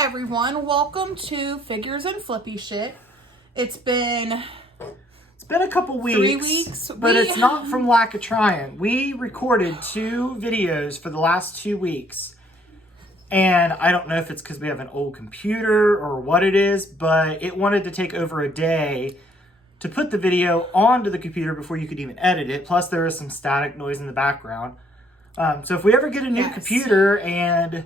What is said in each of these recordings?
everyone, welcome to Figures and Flippy Shit. It's been a couple weeks. 3 weeks. But it's not from lack of trying. We recorded 2 videos for the last 2 weeks. And I don't know if it's because we have an old computer or what it is, but it wanted to take over a day to put the video onto the computer before you could even edit it. Plus, there is some static noise in the background. So if we ever get a new computer and,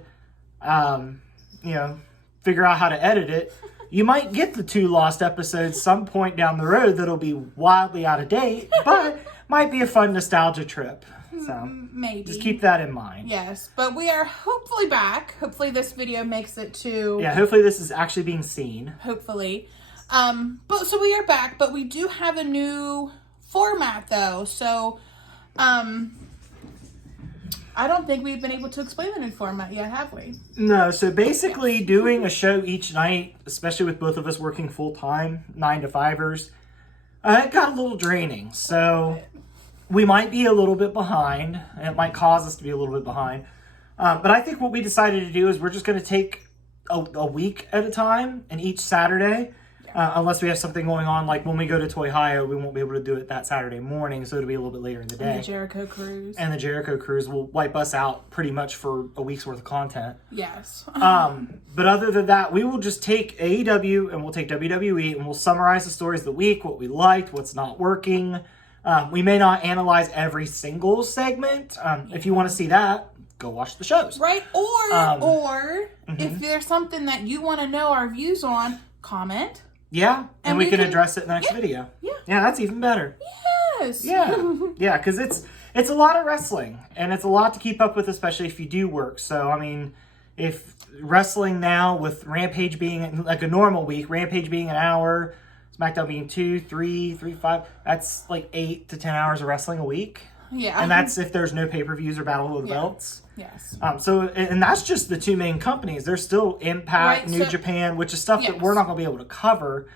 figure out how to edit it, you might get the 2 lost episodes some point down the road that'll be wildly out of date, but might be a fun nostalgia trip. So maybe. Just keep that in mind. Yes, but we are hopefully back. Hopefully this video makes it to... Yeah, hopefully this is actually being seen. Hopefully. But so we are back, but we do have a new format though. So, I don't think we've been able to explain the new format yet, have we? No, so basically doing a show each night, especially with both of us working full-time, 9-to-5ers, it got a little draining. So we might be a little bit behind. It might cause us to be a little bit behind. But I think what we decided to do is we're just going to take a week at a time, and each Saturday, unless we have something going on, like when we go to Toy Ohio, we won't be able to do it that Saturday morning, so it'll be a little bit later in the day. And the Jericho Cruise. And the Jericho Cruise will wipe us out pretty much for a week's worth of content. Yes. But other than that, we will just take AEW and we'll take WWE and we'll summarize the stories of the week, what we liked, what's not working. We may not analyze every single segment. If you want to see that, go watch the shows. Right? Or if there's something that you want to know our views on, comment. Yeah, and we can address it in the next video. Yeah, that's even better. Yes. Yeah, because it's a lot of wrestling, and it's a lot to keep up with, especially if you do work. So, I mean, if wrestling now with Rampage being like a normal week, Rampage being an hour, SmackDown being 2, 3, 5, that's like 8 to 10 hours of wrestling a week. Yeah. And that's if there's no pay-per-views or Battle of the Belts. Yes. And that's just the 2 main companies. There's still Impact, New Japan, which is stuff that we're not going to be able to cover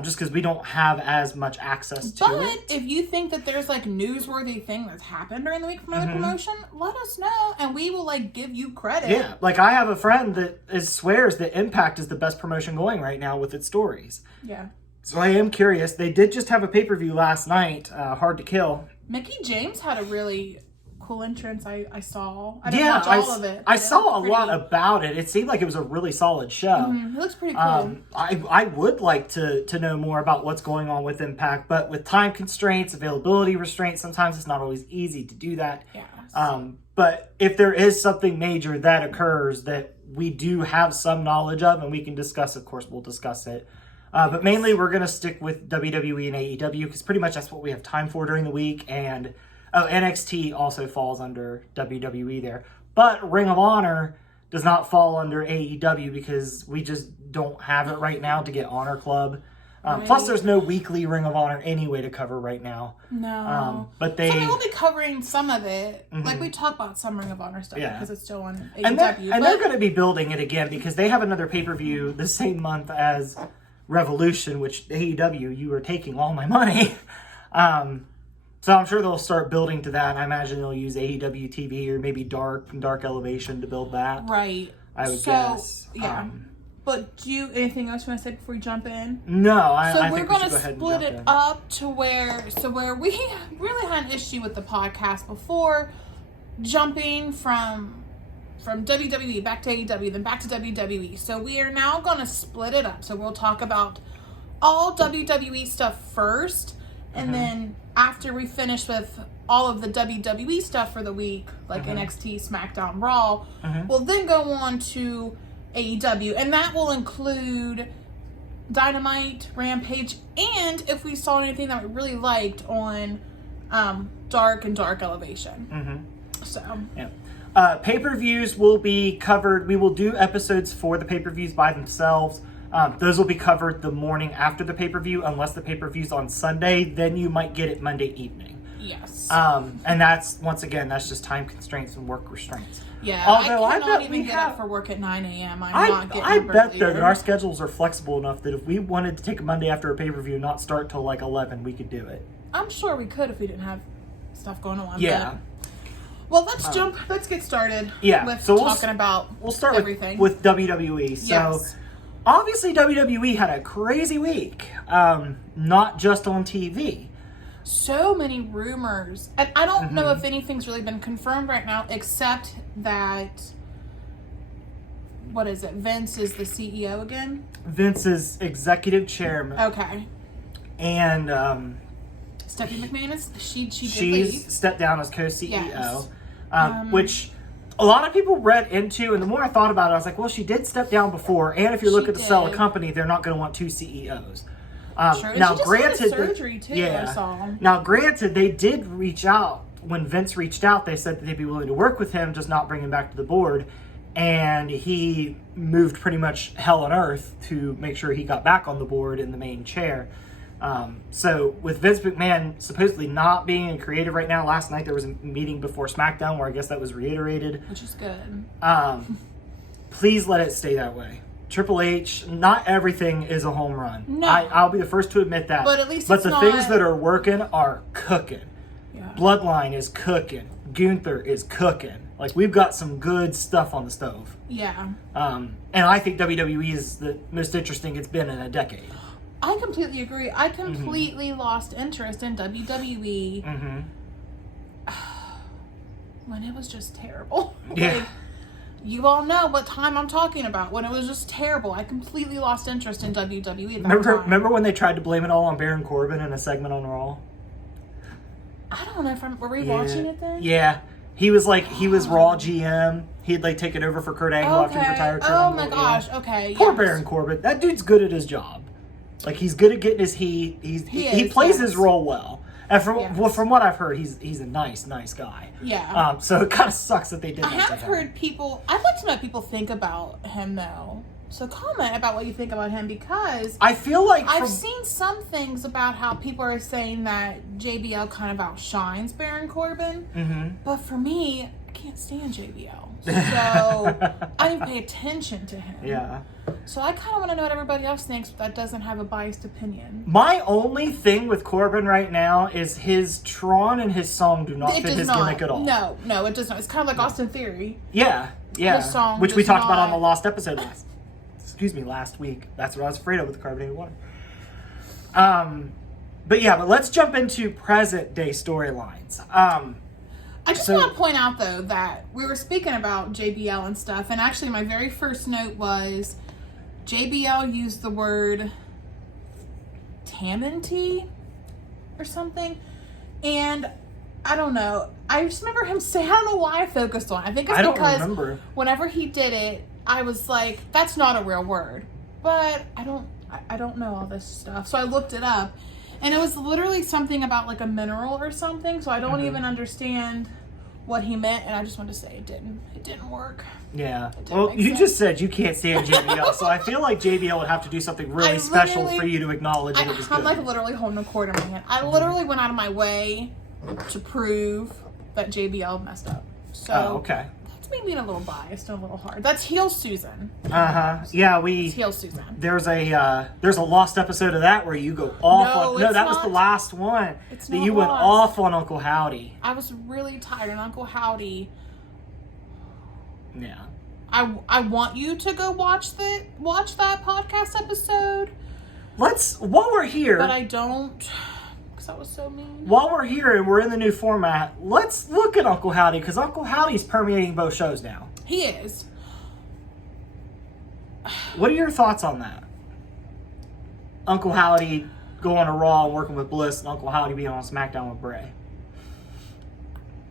just because we don't have as much access to it. But if you think that there's like newsworthy thing that's happened during the week from another promotion, let us know and we will like give you credit. Yeah, like I have a friend that swears that Impact is the best promotion going right now with its stories. Yeah. So I am curious. They did just have a pay-per-view last night, Hard to Kill. Mickey James had a really cool entrance I saw. I didn't watch all of it. I saw a lot about it. It seemed like it was a really solid show. It looks pretty cool. I would like to know more about what's going on with Impact, but with time constraints, availability restraints, sometimes it's not always easy to do that. Yeah. But if there is something major that occurs that we do have some knowledge of and we can discuss, of course, we'll discuss it. But mainly we're going to stick with WWE and AEW because pretty much that's what we have time for during the week. And NXT also falls under WWE there. But Ring of Honor does not fall under AEW because we just don't have it right now to get Honor Club. Plus there's no weekly Ring of Honor anyway to cover right now. No. But they will be covering some of it. Like we talk about some Ring of Honor stuff because it's still on AEW. And they're going to be building it again because they have another pay-per-view the same month as Revolution, which AEW, you are taking all my money. So I'm sure they'll start building to that. I imagine they'll use AEW TV or maybe Dark Elevation to build that. Right. I would guess. Yeah. But anything else you want to say before we jump in? No, I so think we're going to split it up to where we really had an issue with the podcast before, jumping from WWE back to AEW, then back to WWE. So we are now going to split it up. So we'll talk about all WWE stuff first, and then after we finish with all of the WWE stuff for the week, like NXT, SmackDown, Raw, we'll then go on to AEW, and that will include Dynamite, Rampage, and if we saw anything that we really liked on Dark and Dark Elevation. So yeah. Pay-per-views will be covered. We will do episodes for the pay-per-views by themselves. Those will be covered the morning after the pay-per-view, unless the pay-per-view's on Sunday. Then you might get it Monday evening. Yes. And that's, once again, that's just time constraints and work restraints. Yeah, although I cannot even get up for work at 9 a.m. I bet, though, that our schedules are flexible enough that if we wanted to take a Monday after a pay-per-view and not start till like 11, we could do it. I'm sure we could if we didn't have stuff going on. Yeah. Well, let's get started with talking about we'll start everything. with WWE. So, yes. Obviously, WWE had a crazy week, not just on TV. So many rumors. And I don't know if anything's really been confirmed right now, except that, what is it? Vince is the CEO again? Vince is executive chairman. Okay. And Stephanie McMahon she's leave. Stepped down as co-CEO, yes. Which a lot of people read into, and the more I thought about it, I was like, well, she did step down before, and if you're looking to sell a company, they're not going to want two CEOs. Sure. Now, she just granted, had surgery too. I saw. Now, granted, they did reach out. When Vince reached out, they said that they'd be willing to work with him, just not bring him back to the board. And he moved pretty much hell on earth to make sure he got back on the board in the main chair. So with Vince McMahon supposedly not being in creative right now, last night there was a meeting before SmackDown where I guess that was reiterated. Which is good. Please let it stay that way. Triple H, not everything is a home run. No. I'll be the first to admit that. But at least the things that are working are cooking. Yeah. Bloodline is cooking. Gunther is cooking. Like, we've got some good stuff on the stove. Yeah. And I think WWE is the most interesting it's been in a decade. I completely agree. I completely lost interest in WWE when it was just terrible. Yeah. Like, you all know what time I'm talking about. When it was just terrible. I completely lost interest in WWE at that time. Remember when they tried to blame it all on Baron Corbin in a segment on Raw? I don't know if were we watching it then? Yeah. He was Raw GM. He'd taken over for Kurt Angle after he retired. Oh my gosh. Okay. Poor Baron Corbin. That dude's good at his job. He's good at getting his heat. He plays his role well. And from what I've heard, he's a nice guy. Yeah. So it kind of sucks that they did that. I have heard people. I'd like to know what people think about him though. So comment about what you think about him, because I feel like I've seen some things about how people are saying that JBL kind of outshines Baron Corbin. Mm-hmm. But for me, I can't stand JBL. So I didn't pay attention to him. Yeah. So I kind of want to know what everybody else thinks that doesn't have a biased opinion. My only thing with Corbin right now is his Tron and his song do not fit his gimmick at all. No, it does not. It's kind of like Austin Theory. Yeah. His song which we talked about on the last episode last week. That's what I was afraid of with the carbonated water. But let's jump into present day storylines. I just want to point out, though, that we were speaking about JBL and stuff, and actually my very first note was JBL used the word Tamminty or something, and I don't know. I just remember him saying, I don't know why I focused on it. I think it's because whenever he did it, I was like, that's not a real word. But I don't know all this stuff. So I looked it up, and it was literally something about a mineral or something, so I don't even understand what he meant, and I just wanted to say it didn't work. Yeah. Well, you just said you can't stand JBL, so I feel like JBL would have to do something really special for you to acknowledge that it was good. I'm literally holding a cord in my hand. I literally went out of my way to prove that JBL messed up. So okay. That's me being a little biased and a little hard. That's heel Susan. Yeah, it's heel Susan. There's a lost episode of that where you go off on. No, that was the last one. It's that not you went lost. off on Uncle Howdy. I was really tired, and Uncle Howdy. Yeah. I want you to go watch that podcast episode. While we're here. But I don't. That was so mean. While we're here and we're in the new format, let's look at Uncle Howdy, because Uncle Howdy's permeating both shows now. He is. What are your thoughts on that? Uncle Howdy going to Raw and working with Bliss, and Uncle Howdy being on SmackDown with Bray.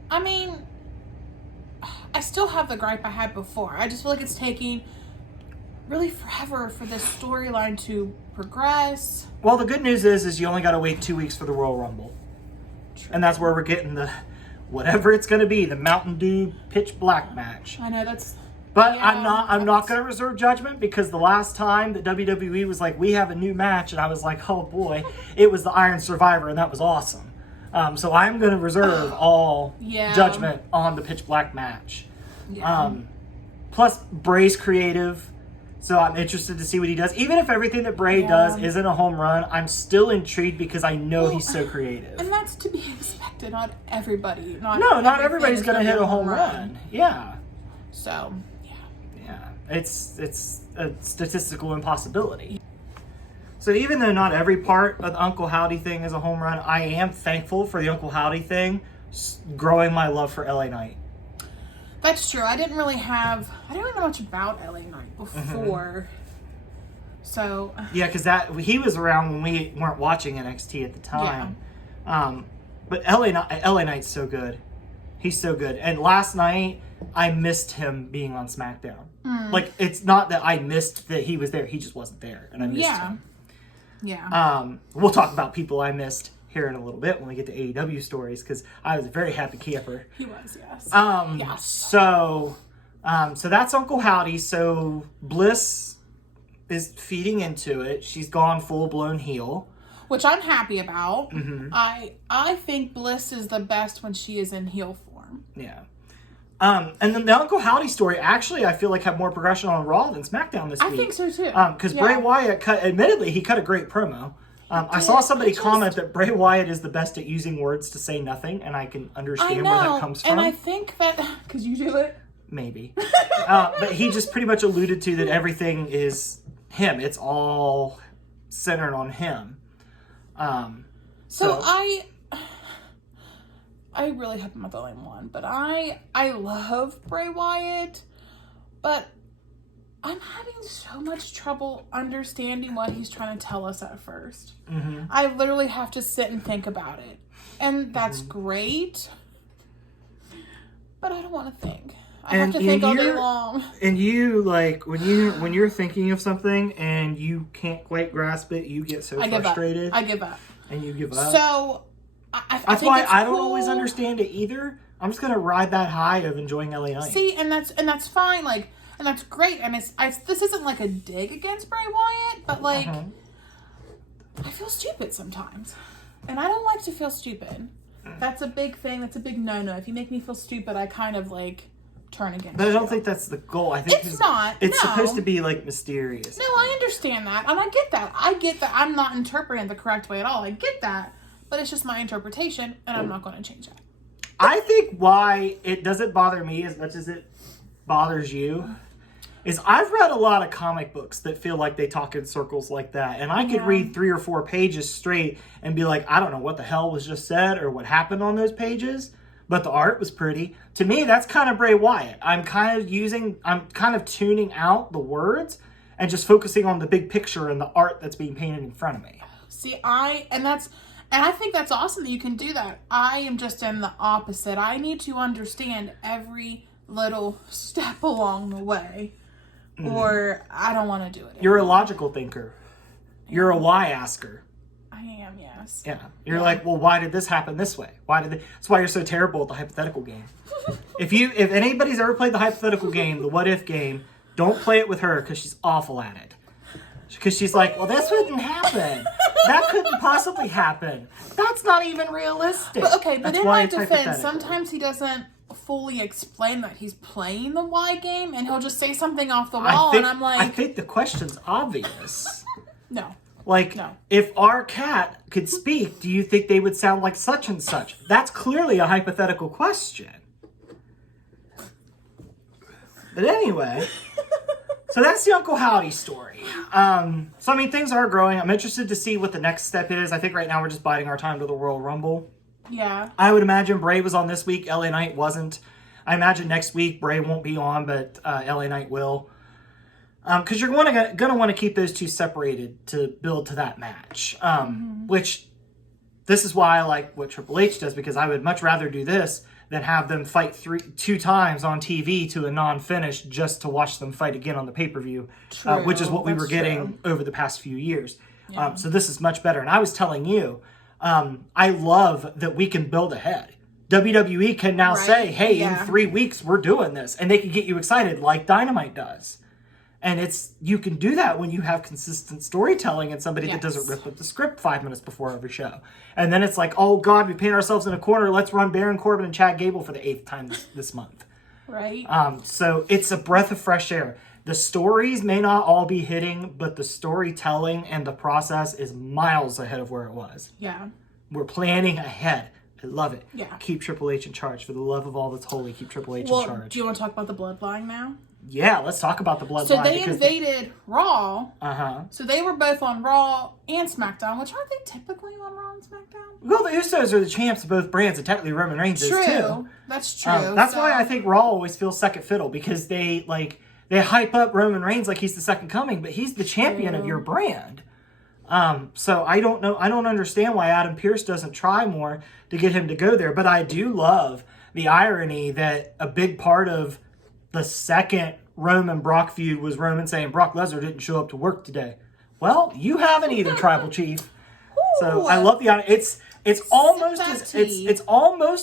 I mean, I still have the gripe I had before. I just feel like it's taking really forever for this storyline to progress. Well, the good news is you only got to wait 2 weeks for the Royal Rumble. True. And that's where we're getting the, whatever it's going to be, the Mountain Dew Pitch Black match. I know that's... But yeah, I'm not going to reserve judgment, because the last time that WWE was like, we have a new match, and I was like, oh boy, it was the Iron Survivor, and that was awesome. So I'm going to reserve all judgment on the Pitch Black match. Yeah. Plus, Bray's creative. So I'm interested to see what he does. Even if everything that Bray does isn't a home run, I'm still intrigued because I know he's so creative. And that's to be expected. Not everybody. Not everybody's going to hit a home run. Yeah. So, yeah. It's a statistical impossibility. So even though not every part of the Uncle Howdy thing is a home run, I am thankful for the Uncle Howdy thing growing my love for LA Knight. That's true. I didn't really know much about LA Knight before. So yeah, because he was around when we weren't watching NXT at the time. Yeah. But LA Knight's so good. He's so good. And last night I missed him being on SmackDown. Like, it's not that I missed that he was there. He just wasn't there, and I missed him. Yeah. We'll talk about people I missed here in a little bit when we get to AEW stories, because I was a very happy camper. He was, yes. Yes. So that's Uncle Howdy. So Bliss is feeding into it. She's gone full blown heel, which I'm happy about. I think Bliss is the best when she is in heel form. Yeah. And then the Uncle Howdy story, actually, I feel like had more progression on Raw than SmackDown this week. I think so too. Because Bray Wyatt admittedly, he cut a great promo. I saw somebody comment that Bray Wyatt is the best at using words to say nothing, and I can understand where that comes from. And I think that, because you do it. Maybe. But he just pretty much alluded to that everything is him. It's all centered on him. So I really hope I'm not the only one, but I love Bray Wyatt, but I'm having so much trouble understanding what he's trying to tell us at first. I literally have to sit and think about it. And that's great, but I don't want to think. I have to think all day long. And you, like, when you're thinking of something and you can't quite grasp it, you get so frustrated. I give up. And you give up. So that's why I don't always understand it either. I'm just gonna ride that high of enjoying LA Knight. See, and that's fine. Like, and that's great. And this isn't like a dig against Bray Wyatt, but like, I feel stupid sometimes, and I don't like to feel stupid. That's a big thing. That's a big no-no. If you make me feel stupid, I kind of like turn against you. But I don't think that's the goal. I think it's not. It's supposed to be like mysterious. No, I understand that, and I get that. I get that I'm not interpreting it the correct way at all. I get that, but it's just my interpretation, and I'm not going to change that. I think why it doesn't bother me as much as it bothers you is I've read a lot of comic books that feel like they talk in circles like that, and I could read 3 or 4 pages straight and be like, I don't know what the hell was just said or what happened on those pages, but the art was pretty. To me, that's kind of Bray Wyatt. I'm kind of tuning out the words and just focusing on the big picture and the art that's being painted in front of me. See, I think that's awesome that you can do that. I am just in the opposite. I need to understand every little step along the way, or I don't want to do it anymore. You're a logical thinker. You're a why asker. I am, yes. Yeah. You're like, well, why did this happen this way? That's why you're so terrible at the hypothetical game. If anybody's ever played the hypothetical game, the what if game, don't play it with her because she's awful at it. Because she's like, well, this wouldn't happen. That couldn't possibly happen. That's not even realistic. But in my defense, sometimes he doesn't fully explain that he's playing the why game, and he'll just say something off the wall, and I'm like... I think the question's obvious. No. If our cat could speak, do you think they would sound like such and such? That's clearly a hypothetical question. But anyway... So that's the Uncle Howdy story. So, I mean, things are growing. I'm interested to see what the next step is. I think right now we're just biding our time to the Royal Rumble. Yeah. I would imagine Bray was on this week. LA Knight wasn't. I imagine next week Bray won't be on, but LA Knight will. Because you're going to want to keep those two separated to build to that match. Which, this is why I like what Triple H does, because I would much rather do this than have them fight 2 times on TV to a non-finish just to watch them fight again on the pay-per-view, which is what we were getting over the past few years. Yeah. So this is much better. And I was telling you, I love that we can build ahead. WWE can now say, hey, in 3 weeks, we're doing this. And they can get you excited like Dynamite does. And you can do that when you have consistent storytelling and somebody that doesn't rip up the script 5 minutes before every show. And then it's like, oh God, we paint ourselves in a corner. Let's run Baron Corbin and Chad Gable for the 8th time this month. Right. So it's a breath of fresh air. The stories may not all be hitting, but the storytelling and the process is miles ahead of where it was. Yeah. We're planning ahead. I love it. Yeah. Keep Triple H in charge. For the love of all that's holy, keep Triple H in charge. Do you want to talk about the bloodline now? Yeah, let's talk about the bloodline. So they invaded Raw. Uh-huh. So they were both on Raw and SmackDown, which aren't they typically on Raw and SmackDown? Well, the Usos are the champs of both brands, and technically Roman Reigns is too. That's true. That's why I think Raw always feels second fiddle, because they hype up Roman Reigns like he's the second coming, but he's the champion of your brand. So I don't know. I don't understand why Adam Pearce doesn't try more to get him to go there. But I do love the irony that a big part of the second Roman Brock feud was Roman saying Brock Lesnar didn't show up to work today. Well, you haven't either, Tribal Chief. So I love the irony. It's almost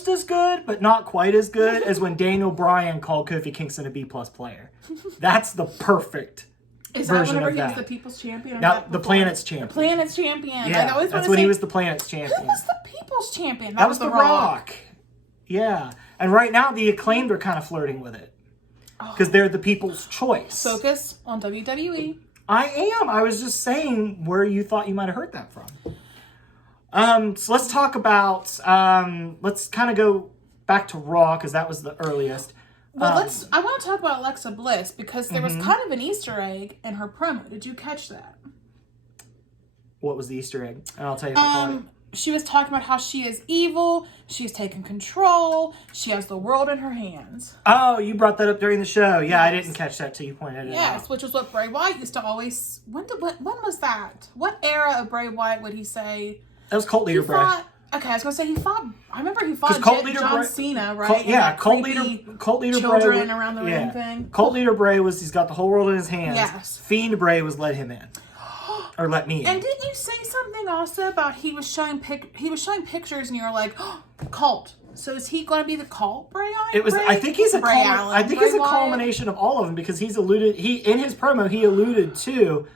as good, but not quite as good as when Daniel Bryan called Kofi Kingston a B+ player. That's the perfect. Is that whenever he was the People's Champion? Now, the Planet's Champion. The Planet's Champion. Yeah, that's when he was the Planet's Champion. Who was the People's Champion? That was The Rock. Yeah. And right now, the Acclaimed are kind of flirting with it. Because they're the people's choice. Focus on WWE. I am. I was just saying where you thought you might have heard that from. So let's talk about, let's kind of go back to Raw, because that was the earliest. Well, I want to talk about Alexa Bliss, because there was kind of an Easter egg in her promo. Did you catch that? What was the Easter egg? And I'll tell you if I caught it. She was talking about how she is evil, she's taken control, she has the world in her hands. Oh, you brought that up during the show. Yeah, I didn't catch that till you pointed it out. Yes, which is what Bray Wyatt used to always... When was that? What era of Bray Wyatt would he say... That was Cult Leader Bray. Okay, I was going to say he fought... I remember he fought John Cena, right? Cult Leader children Bray, around the ring thing. Cult Leader Bray he's got the whole world in his hands. Yes. Fiend Bray was let him in. Or let me in. And didn't you say something also about he was showing pictures and you were like, oh, Cult. So is he going to be the Cult Bray? I think he's a culmination of all of them, because in his promo he alluded to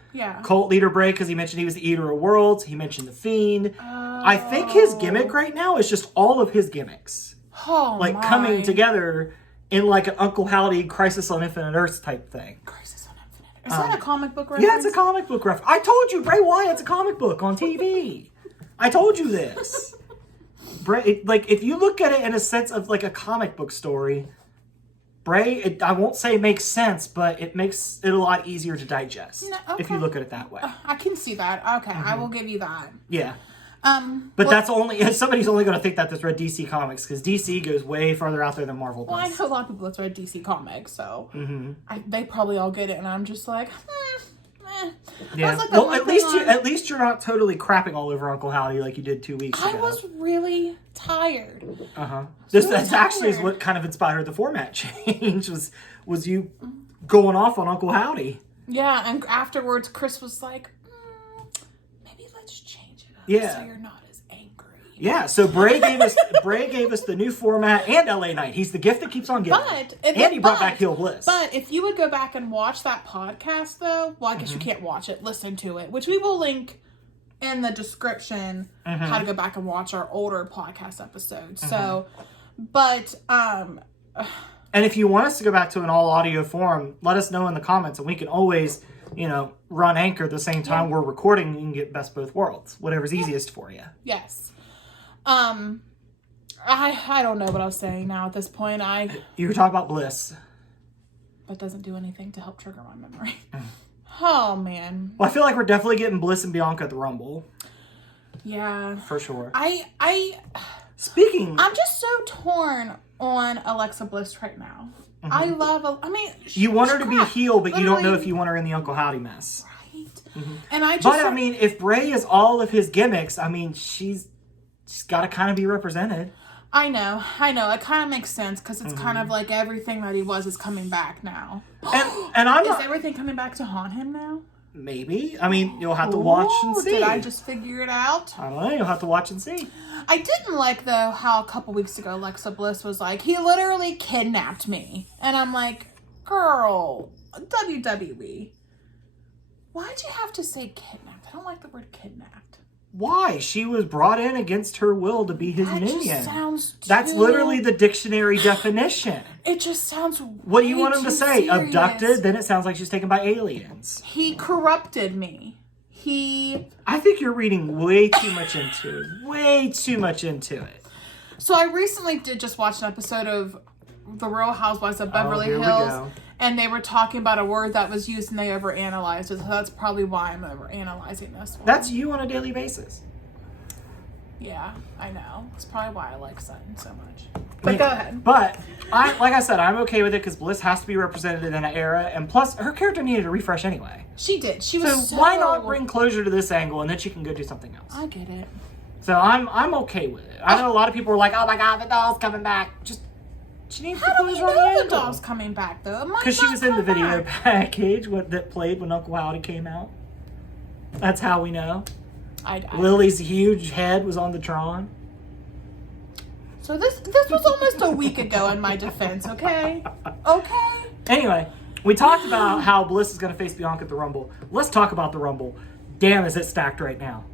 Cult Leader Bray, because he mentioned he was the Eater of Worlds. He mentioned the Fiend. I think his gimmick right now is just all of his gimmicks, coming together in like an Uncle Howdy Crisis on Infinite Earths type thing. Is that a comic book reference? Yeah, it's a comic book reference. I told you, Bray Wyatt's a comic book on TV. I told you this. Bray, if you look at it in a sense of like a comic book story, Bray, I won't say it makes sense, but it makes it a lot easier to digest if you look at it that way. I can see that. Okay, I will give you that. Yeah. That's somebody's only going to think that's read DC Comics, because DC goes way farther out there than Marvel does. Well, I know a lot of people that's read DC Comics, so they probably all get it, and I'm just like, Yeah. Like well, at least you're not totally crapping all over Uncle Howdy like you did 2 weeks ago. I was really tired. That's actually what kind of inspired the format change was you going off on Uncle Howdy. Yeah, and afterwards Chris was like, maybe let's change it up so you're not as angry. Yeah, so Bray gave us the new format and LA Knight. He's the gift that keeps on giving. And he brought back Heel Bliss. But if you would go back and watch that podcast, though, well, I guess you can't watch it, listen to it, which we will link in the description how to go back and watch our older podcast episodes. So, but and if you want us to go back to an all audio form, let us know in the comments, and we can always, run Anchor at the same time we're recording. You can get best both worlds, whatever's easiest for you. Yes. I don't know what I was saying now at this point. You were talking about Bliss. That doesn't do anything to help trigger my memory. Oh, man. Well, I feel like we're definitely getting Bliss and Bianca at the Rumble. Yeah. For sure. I'm just so torn on Alexa Bliss right now. You want her to be a heel, but you don't know if you want her in the Uncle Howdy mess. Right. And if Bray is all of his gimmicks, she's got to kind of be represented. I know. It kind of makes sense, because it's kind of like everything that he was is coming back now. Is everything coming back to haunt him now? Maybe. You'll have to watch and see. Did I just figure it out? I don't know. You'll have to watch and see. I didn't like, though, how a couple weeks ago Alexa Bliss was like, he literally kidnapped me. And I'm like, girl, WWE, why'd you have to say kidnapped? I don't like the word kidnapped. Why? She was brought in against her will to be his minion. Just sounds That's literally the dictionary definition. It just sounds What do you want him to say? serious. Abducted? Then it sounds like she's taken by aliens. He corrupted me. I think you're reading way too much into it. Way too much into it. So I recently did just watch an episode of The Real Housewives of Beverly Hills. And they were talking about a word that was used and they overanalyzed it. So that's probably why I'm overanalyzing this one. That's you on a daily basis. Yeah, I know. It's probably why I like Sutton so much. But go ahead. But, like I said, I'm okay with it because Bliss has to be represented in an era. And plus, her character needed a refresh anyway. She did. She was so why not bring closure to this angle and then she can go do something else? I get it. So I'm okay with it. I know a lot of people are like, oh my God, the doll's coming back. Just... She needs How do we know the doll's coming back, though? Because she was in the video package that played when Uncle Howdy came out. That's how we know. Lily's huge head was on the Tron. So this was almost a week ago in my defense, okay? Okay? Anyway, we talked about how Bliss is going to face Bianca at the Rumble. Let's talk about the Rumble. Damn, is it stacked right now.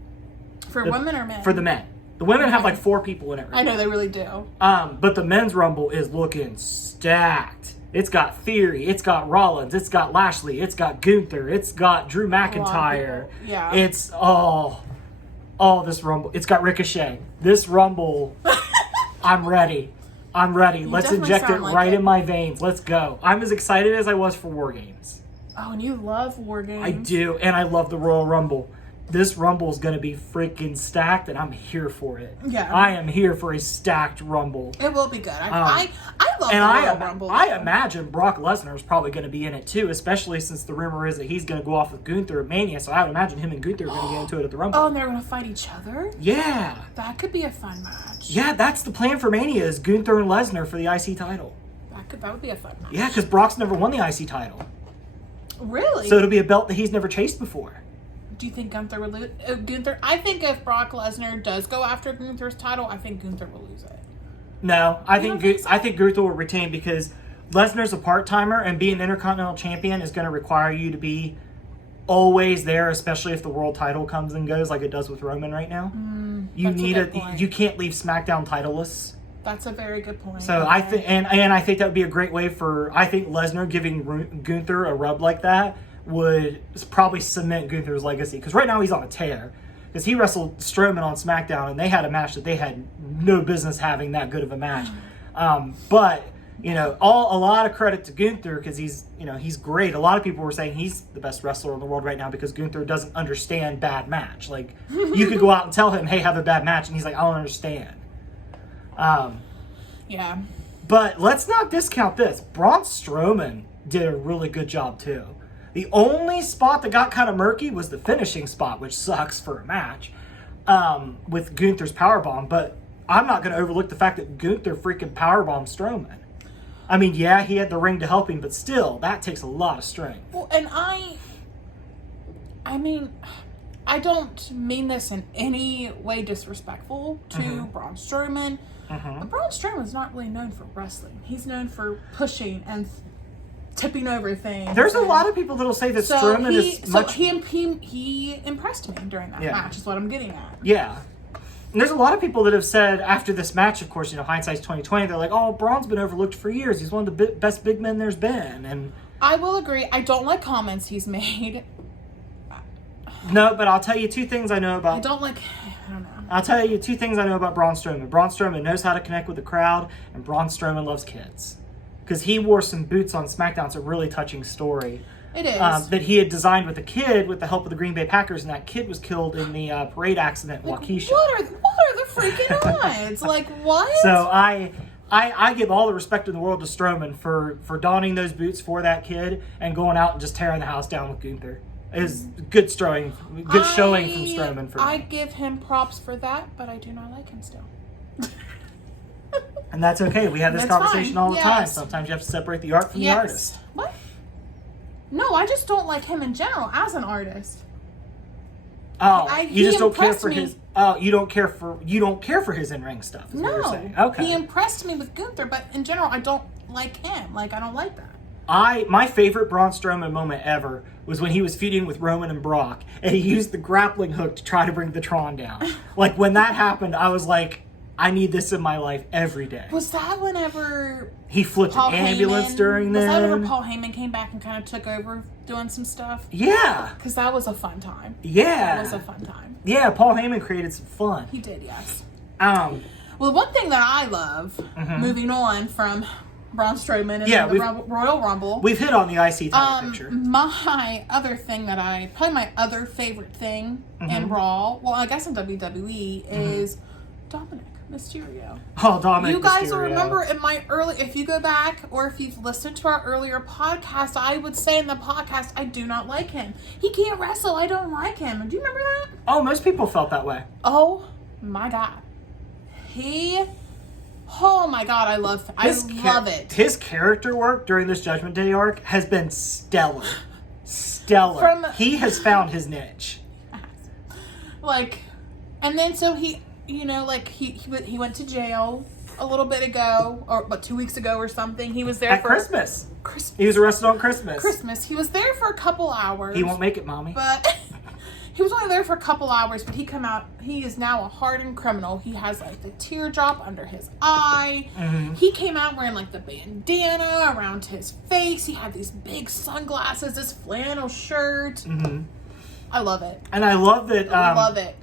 For women or men? For the men. The women have like 4 people in it right I know, they really do. But the men's Rumble is looking stacked. It's got Theory, it's got Rollins, it's got Lashley, it's got Gunther, it's got Drew McIntyre. Yeah. It's this Rumble. It's got Ricochet. This Rumble, I'm ready. Let's inject it right in my veins. Let's go. I'm as excited as I was for War Games. Oh, and you love War Games. I do, and I love the Royal Rumble. This Rumble is going to be freaking stacked, and I'm here for it. Yeah. I am here for a stacked Rumble. It will be good. I love the Royal Rumble. I imagine Brock Lesnar is probably going to be in it, too, especially since the rumor is that he's going to go off with Gunther at Mania, so I would imagine him and Gunther are going to get into it at the Rumble. Oh, and they're going to fight each other? Yeah. That could be a fun match. Yeah, that's the plan for Mania, is Gunther and Lesnar for the IC title. That would be a fun match. Yeah, because Brock's never won the IC title. Really? So it'll be a belt that he's never chased before. Do you think Gunther would lose? I think if Brock Lesnar does go after Gunther's title, I think Gunther will lose it. No, I think Gunther will retain because Lesnar's a part-timer, and being Intercontinental Champion is going to require you to be always there, especially if the world title comes and goes like it does with Roman right now. You can't leave SmackDown titleless. That's a very good point. So I think, and I think that would be a great way I think Lesnar giving Gunther a rub like that would probably cement Gunther's legacy. Because right now he's on a tear. Because he wrestled Strowman on SmackDown, and they had a match that they had no business having that good of a match. But, a lot of credit to Gunther because he's great. A lot of people were saying he's the best wrestler in the world right now because Gunther doesn't understand bad match. Like, you could go out and tell him, hey, have a bad match, and he's like, I don't understand. Yeah. But let's not discount this. Braun Strowman did a really good job, too. The only spot that got kind of murky was the finishing spot, which sucks for a match, with Gunther's powerbomb. But I'm not going to overlook the fact that Gunther freaking powerbombed Strowman. I mean, yeah, he had the ring to help him, but still, that takes a lot of strength. Well, and I I don't mean this in any way disrespectful to Braun Strowman. But Braun Strowman's not really known for wrestling. He's known for pushing and tipping over things. There's a lot of people that'll say that Strowman is much... he impressed me during that match, is what I'm getting at. Yeah. And there's a lot of people that have said after this match, of course, hindsight's 2020, they're like, oh, Braun's been overlooked for years. He's one of the best big men there's been. And I will agree. I don't like comments he's made. No, but I'll tell you 2 things I know about... I don't know. I'll tell you 2 things I know about Braun Strowman. Braun Strowman knows how to connect with the crowd, and Braun Strowman loves kids. Because he wore some boots on SmackDown. It's a really touching story. It is. That he had designed with a kid with the help of the Green Bay Packers, and that kid was killed in the parade accident in Waukesha. What are the freaking odds? Like, what? So I give all the respect in the world to Strowman for donning those boots for that kid and going out and just tearing the house down with Gunther. Is good showing from Strowman for me. I give him props for that, but I do not like him still. And that's okay. We have this conversation all the time. Yes. Sometimes you have to separate the art from the artist. What? No, I just don't like him in general as an artist. Oh, you just don't care for his. Oh, you don't care for his in-ring stuff. Is what you're saying. Okay. He impressed me with Gunther, but in general, I don't like him. Like, I don't like that. My favorite Braun Strowman moment ever was when he was feuding with Roman and Brock, and he used the grappling hook to try to bring the Tron down. Like, when that happened, I was like, I need this in my life every day. Was that whenever he flipped an ambulance during that? Was that whenever then? Paul Heyman came back and kind of took over doing some stuff? Yeah. Because that was a fun time. Yeah. That was a fun time. Yeah, Paul Heyman created some fun. He did, yes. Well, one thing that I love, moving on from Braun Strowman and the Royal Rumble. We've hit on the IC title picture. My other thing probably my other favorite thing in Raw, well, I guess in WWE, is Dominic Mysterio. Oh, Dominic You guys Mysterio. will remember in my if you go back or if you've listened to our earlier podcast, I would say in the podcast, I do not like him. He can't wrestle. I don't like him. Do you remember that? Oh, most people felt that way. Oh, my God. Oh my God, I love it. His character work during this Judgment Day arc has been stellar. Stellar. He has found his niche. And then so he went to jail a little bit ago, or 2 weeks ago or something. He was there for Christmas. He was arrested on Christmas. He was there for a couple hours. He won't make it, Mommy. But he was only there for a couple hours, but he is now a hardened criminal. He has the teardrop under his eye. He came out wearing the bandana around his face. He had these big sunglasses, this flannel shirt. I love it. And I love that. I love it.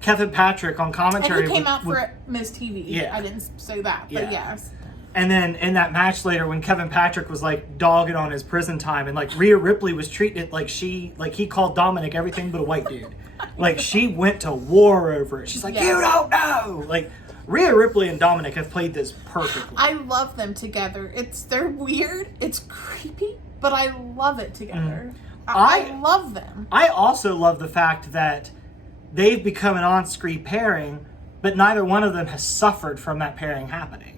Kevin Patrick on commentary. And he came out for Miss TV. Yeah. I didn't say that, but yes. And then in that match later, when Kevin Patrick was dogging on his prison time, and Rhea Ripley was treating it he called Dominic everything but a white dude. She went to war over it. She's like, you don't know. Rhea Ripley and Dominic have played this perfectly. I love them together. They're weird. It's creepy, but I love it together. I love them. I also love the fact that they've become an on-screen pairing, but neither one of them has suffered from that pairing happening.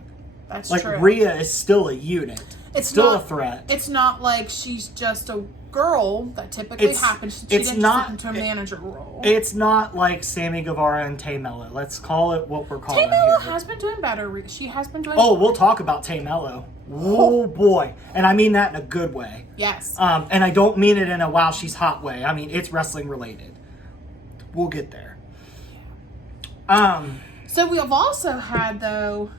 That's true. Rhea is still a unit. It's still a threat. It's not like she's just a girl that typically happens. She didn't step into a manager role. It's not like Sammy Guevara and Tay Mello. Let's call it what we're calling it. Tay Mello has been doing better. She has been doing better. We'll talk about Tay Mello. Oh, boy. And I mean that in a good way. Yes. And I don't mean it in a wow, she's hot way. I mean, it's wrestling related. We'll get there. So we have also had, though,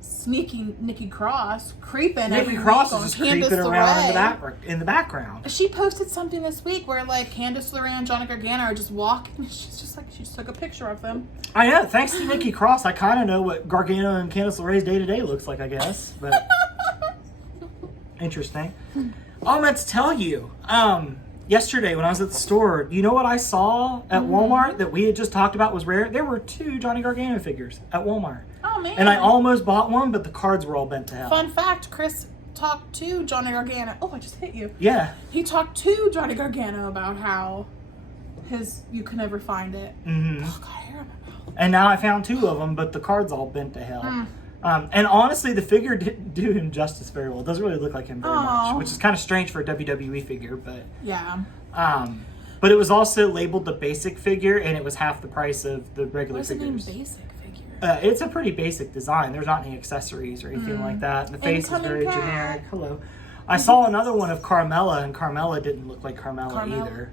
sneaky Nikki Cross creeping Nikki every Cross week is just on Candice creeping LeRae. around in the background. She posted something this week where Candice LeRae and Johnny Gargano are just walking. She's just she just took a picture of them. I know. Thanks to Nikki Cross, I kind of know what Gargano and Candice LeRae's day-to-day looks like, I guess. But interesting. I meant to tell you, yesterday when I was at the store, you know what I saw at Walmart that we had just talked about was rare? There were 2 Johnny Gargano figures at Walmart. Oh, man. And I almost bought one, but the cards were all bent to hell. Fun fact, Chris talked to Johnny Gargano. Oh, I just hit you. Yeah. He talked to Johnny Gargano about how you can never find it. Mm-hmm. Oh, God, hair in my mouth. And now I found 2 of them, but the cards all bent to hell. And honestly, the figure didn't do him justice very well. It doesn't really look like him very much, which is kind of strange for a WWE figure, but... Yeah. But it was also labeled the basic figure, and it was half the price of the regular figures. What's the name basic figure? It's a pretty basic design. There's not any accessories or anything like that. And the face is very generic. Hello. I saw another one of Carmella, and Carmella didn't look like Carmella either.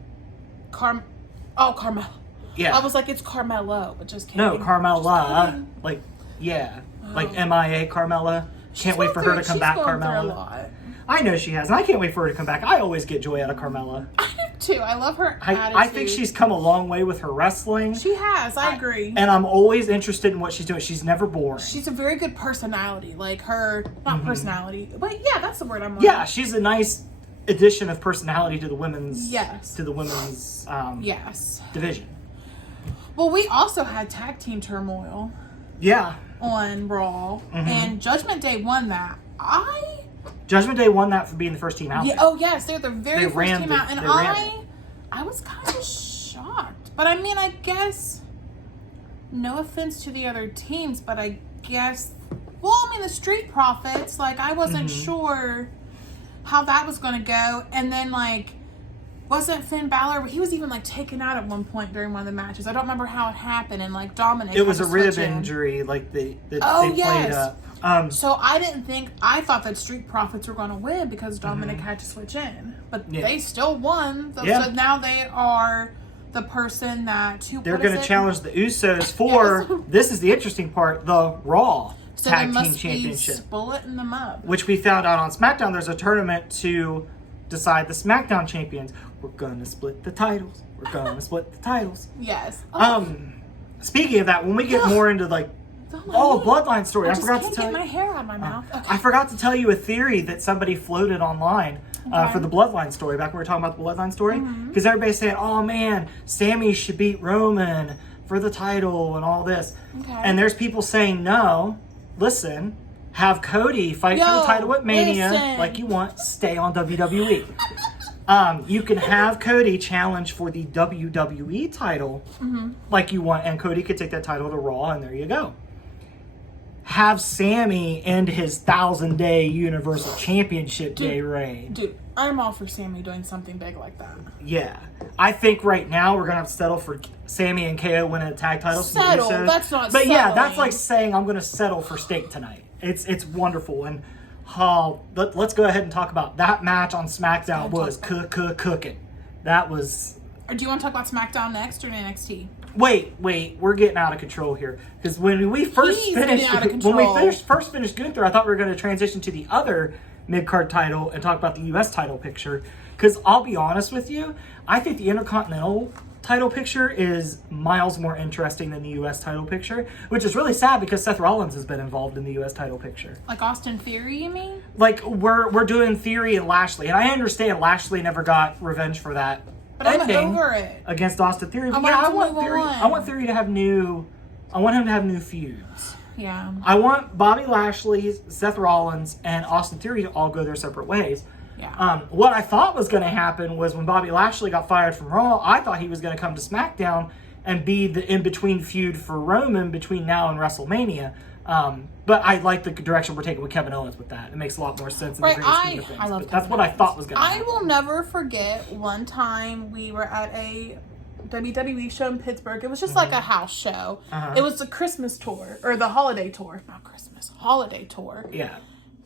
Carmella. Yeah. I was like, it's Carmelo, but just kidding. No, Carmella. MIA Carmella. Can't wait for her to come back, Carmella. I know she has, and I can't wait for her to come back. I always get joy out of Carmella. I do too. I love her attitude. I think she's come a long way with her wrestling. She has. I agree. And I'm always interested in what she's doing. She's never boring. She's a very good personality. Personality, but yeah, that's the word I'm Yeah, she's a nice addition of personality to the women's. Yes. To the women's. Division. Well, we also had tag team turmoil. Yeah. On Raw, and Judgment Day won that. Judgment Day won that for being the first team out. Yeah, oh yes, they're the very first team out, and I was kind of shocked. But I mean, I guess, no offense to the other teams, but I guess, the Street Profits, I wasn't sure how that was going to go, and then wasn't Finn Balor? He was even taken out at one point during one of the matches. I don't remember how it happened, and Dominic. It was a rib injury, they played up. So I thought that Street Profits were going to win because Dominic had to switch in. But they still won. So now they are the person that... They're going to challenge the Usos for, this is the interesting part, the Raw Tag Team Championship. Splitting them up. Which we found out on SmackDown. There's a tournament to decide the SmackDown champions. We're going to split the titles. We're going to split the titles. Yes. Speaking of that, when we get more into like Bloodline story, I forgot to tell you. My hair out of my mouth. Okay. I forgot to tell you a theory that somebody floated online for the Bloodline story. Back when we were talking about the Bloodline story, because everybody's saying, "Oh man, Sammy should beat Roman for the title and all this," and there's people saying, "No, listen, have Cody fight for the title at Mania like you want. Stay on WWE." You can have Cody challenge for the WWE title like you want, and Cody could take that title to Raw, and there you go. Have Sammy end his 1,000-day Universal Championship Day reign. Dude, I'm all for Sammy doing something big like that. Yeah. I think right now we're going to have to settle for Sammy and KO winning the tag titles. Settle? That's not But settling. Yeah, that's like saying I'm going to settle for steak tonight. It's wonderful. And let's go ahead and talk about that match on SmackDown was cooking. That was... Do you want to talk about SmackDown next or NXT? Wait, we're getting out of control here. Because when we first finished Gunther, I thought we were going to transition to the other mid-card title and talk about the U.S. title picture. Because I'll be honest with you, I think the Intercontinental title picture is miles more interesting than the U.S. title picture, which is really sad because Seth Rollins has been involved in the U.S. title picture. Like Austin Theory, you mean? Like, we're doing Theory and Lashley, and I understand Lashley never got revenge for that. But I'm over it against Austin Theory. But I want Theory. I want Theory to have new. I want him to have new feuds. Yeah. I want Bobby Lashley, Seth Rollins, and Austin Theory to all go their separate ways. Yeah. What I thought was going to happen was when Bobby Lashley got fired from Raw, I thought he was going to come to SmackDown and be the in-between feud for Roman between now and WrestleMania. But I like the direction we're taking with Kevin Owens with that. It makes a lot more sense in the grand scheme of things. I love that's what I thought was going to happen. I will never forget one time we were at a WWE show in Pittsburgh. It was just like a house show. It was the Christmas tour, or the holiday tour. Not Christmas, holiday tour. Yeah.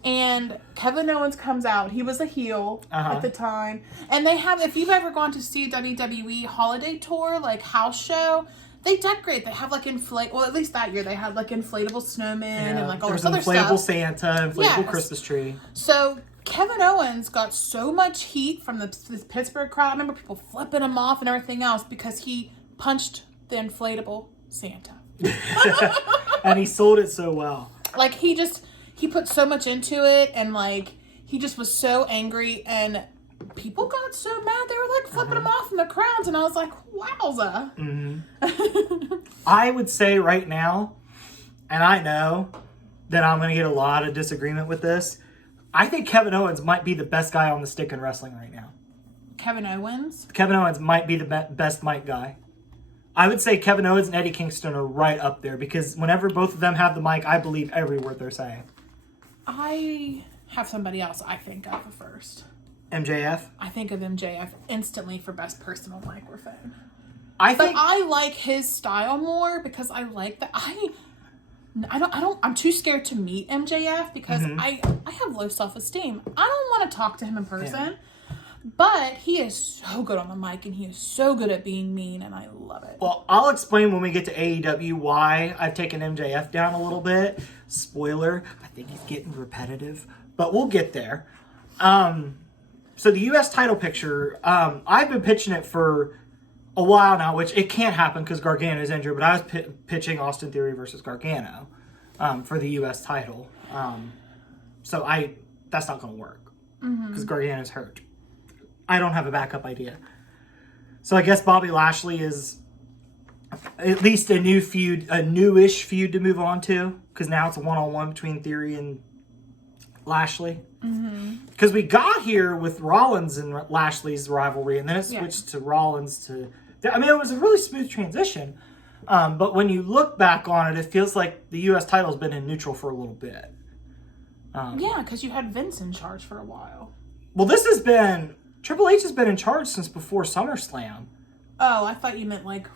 And Kevin Owens comes out. He was a heel at the time. And they have, if you've ever gone to see a WWE holiday tour, like house show, they decorate. They have like at least that year they had like inflatable snowmen and like all this other stuff. Inflatable Santa, inflatable Christmas tree. So Kevin Owens got so much heat from this Pittsburgh crowd. I remember people flipping him off and everything else because he punched the inflatable Santa. And he sold it so well. Like he put so much into it, and like he just was so angry, and people got so mad they were like flipping him off in the crowds, and I was like, wowza. I would say right now, and I know that I'm going to get a lot of disagreement with this, I think Kevin Owens might be the best guy on the stick in wrestling right now. Kevin Owens might be the best mic guy. I would say Kevin Owens and Eddie Kingston are right up there because whenever both of them have the mic, I believe every word they're saying. I have somebody else I think of first. MJF? I think of MJF instantly for best personal microphone. But I like his style more because I like that. I'm too scared to meet MJF because I have low self-esteem. I don't want to talk to him in person. But he is so good on the mic, and he is so good at being mean, and I love it. Well, I'll explain when we get to AEW why I've taken MJF down a little bit. Spoiler, I think he's getting repetitive, but we'll get there. So the U.S. title picture, I've been pitching it for a while now, which it can't happen because Gargano's injured, but I was pitching Austin Theory versus Gargano for the U.S. title. So that's not going to work because Gargano's hurt. I don't have a backup idea. So I guess Bobby Lashley is at least a new feud, a newish feud to move on to, because now it's a one-on-one between Theory and Lashley. Because we got here with Rollins and Lashley's rivalry, and then it switched to Rollins to... I mean, it was a really smooth transition. But when you look back on it, it feels like the U.S. title's been in neutral for a little bit. Yeah, because you had Vince in charge for a while. Well, this has been... Triple H has been in charge since before SummerSlam. Oh, I thought you meant like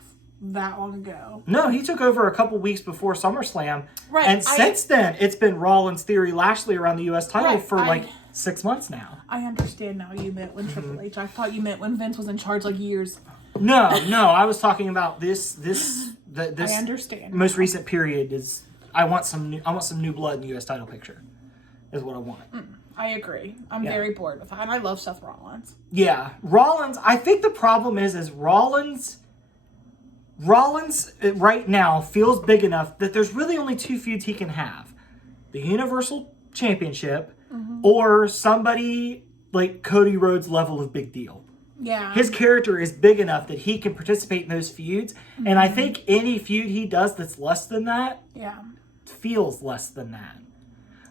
that long ago. No, he took over a couple weeks before SummerSlam. Right. And since then, it's been Rollins, Theory, Lashley around the U.S. title for like 6 months now. I understand now you meant when Triple H. I thought you meant when Vince was in charge like years. No, I was talking about this I understand. Most recent period is I want some new blood in the U.S. title picture. Is what I want. I agree. I'm very bored with that. And I love Seth Rollins. Yeah. Rollins, I think the problem is Rollins right now feels big enough that there's really only two feuds he can have. The Universal Championship or somebody like Cody Rhodes level of big deal. Yeah. His character is big enough that he can participate in those feuds. And I think any feud he does that's less than that feels less than that.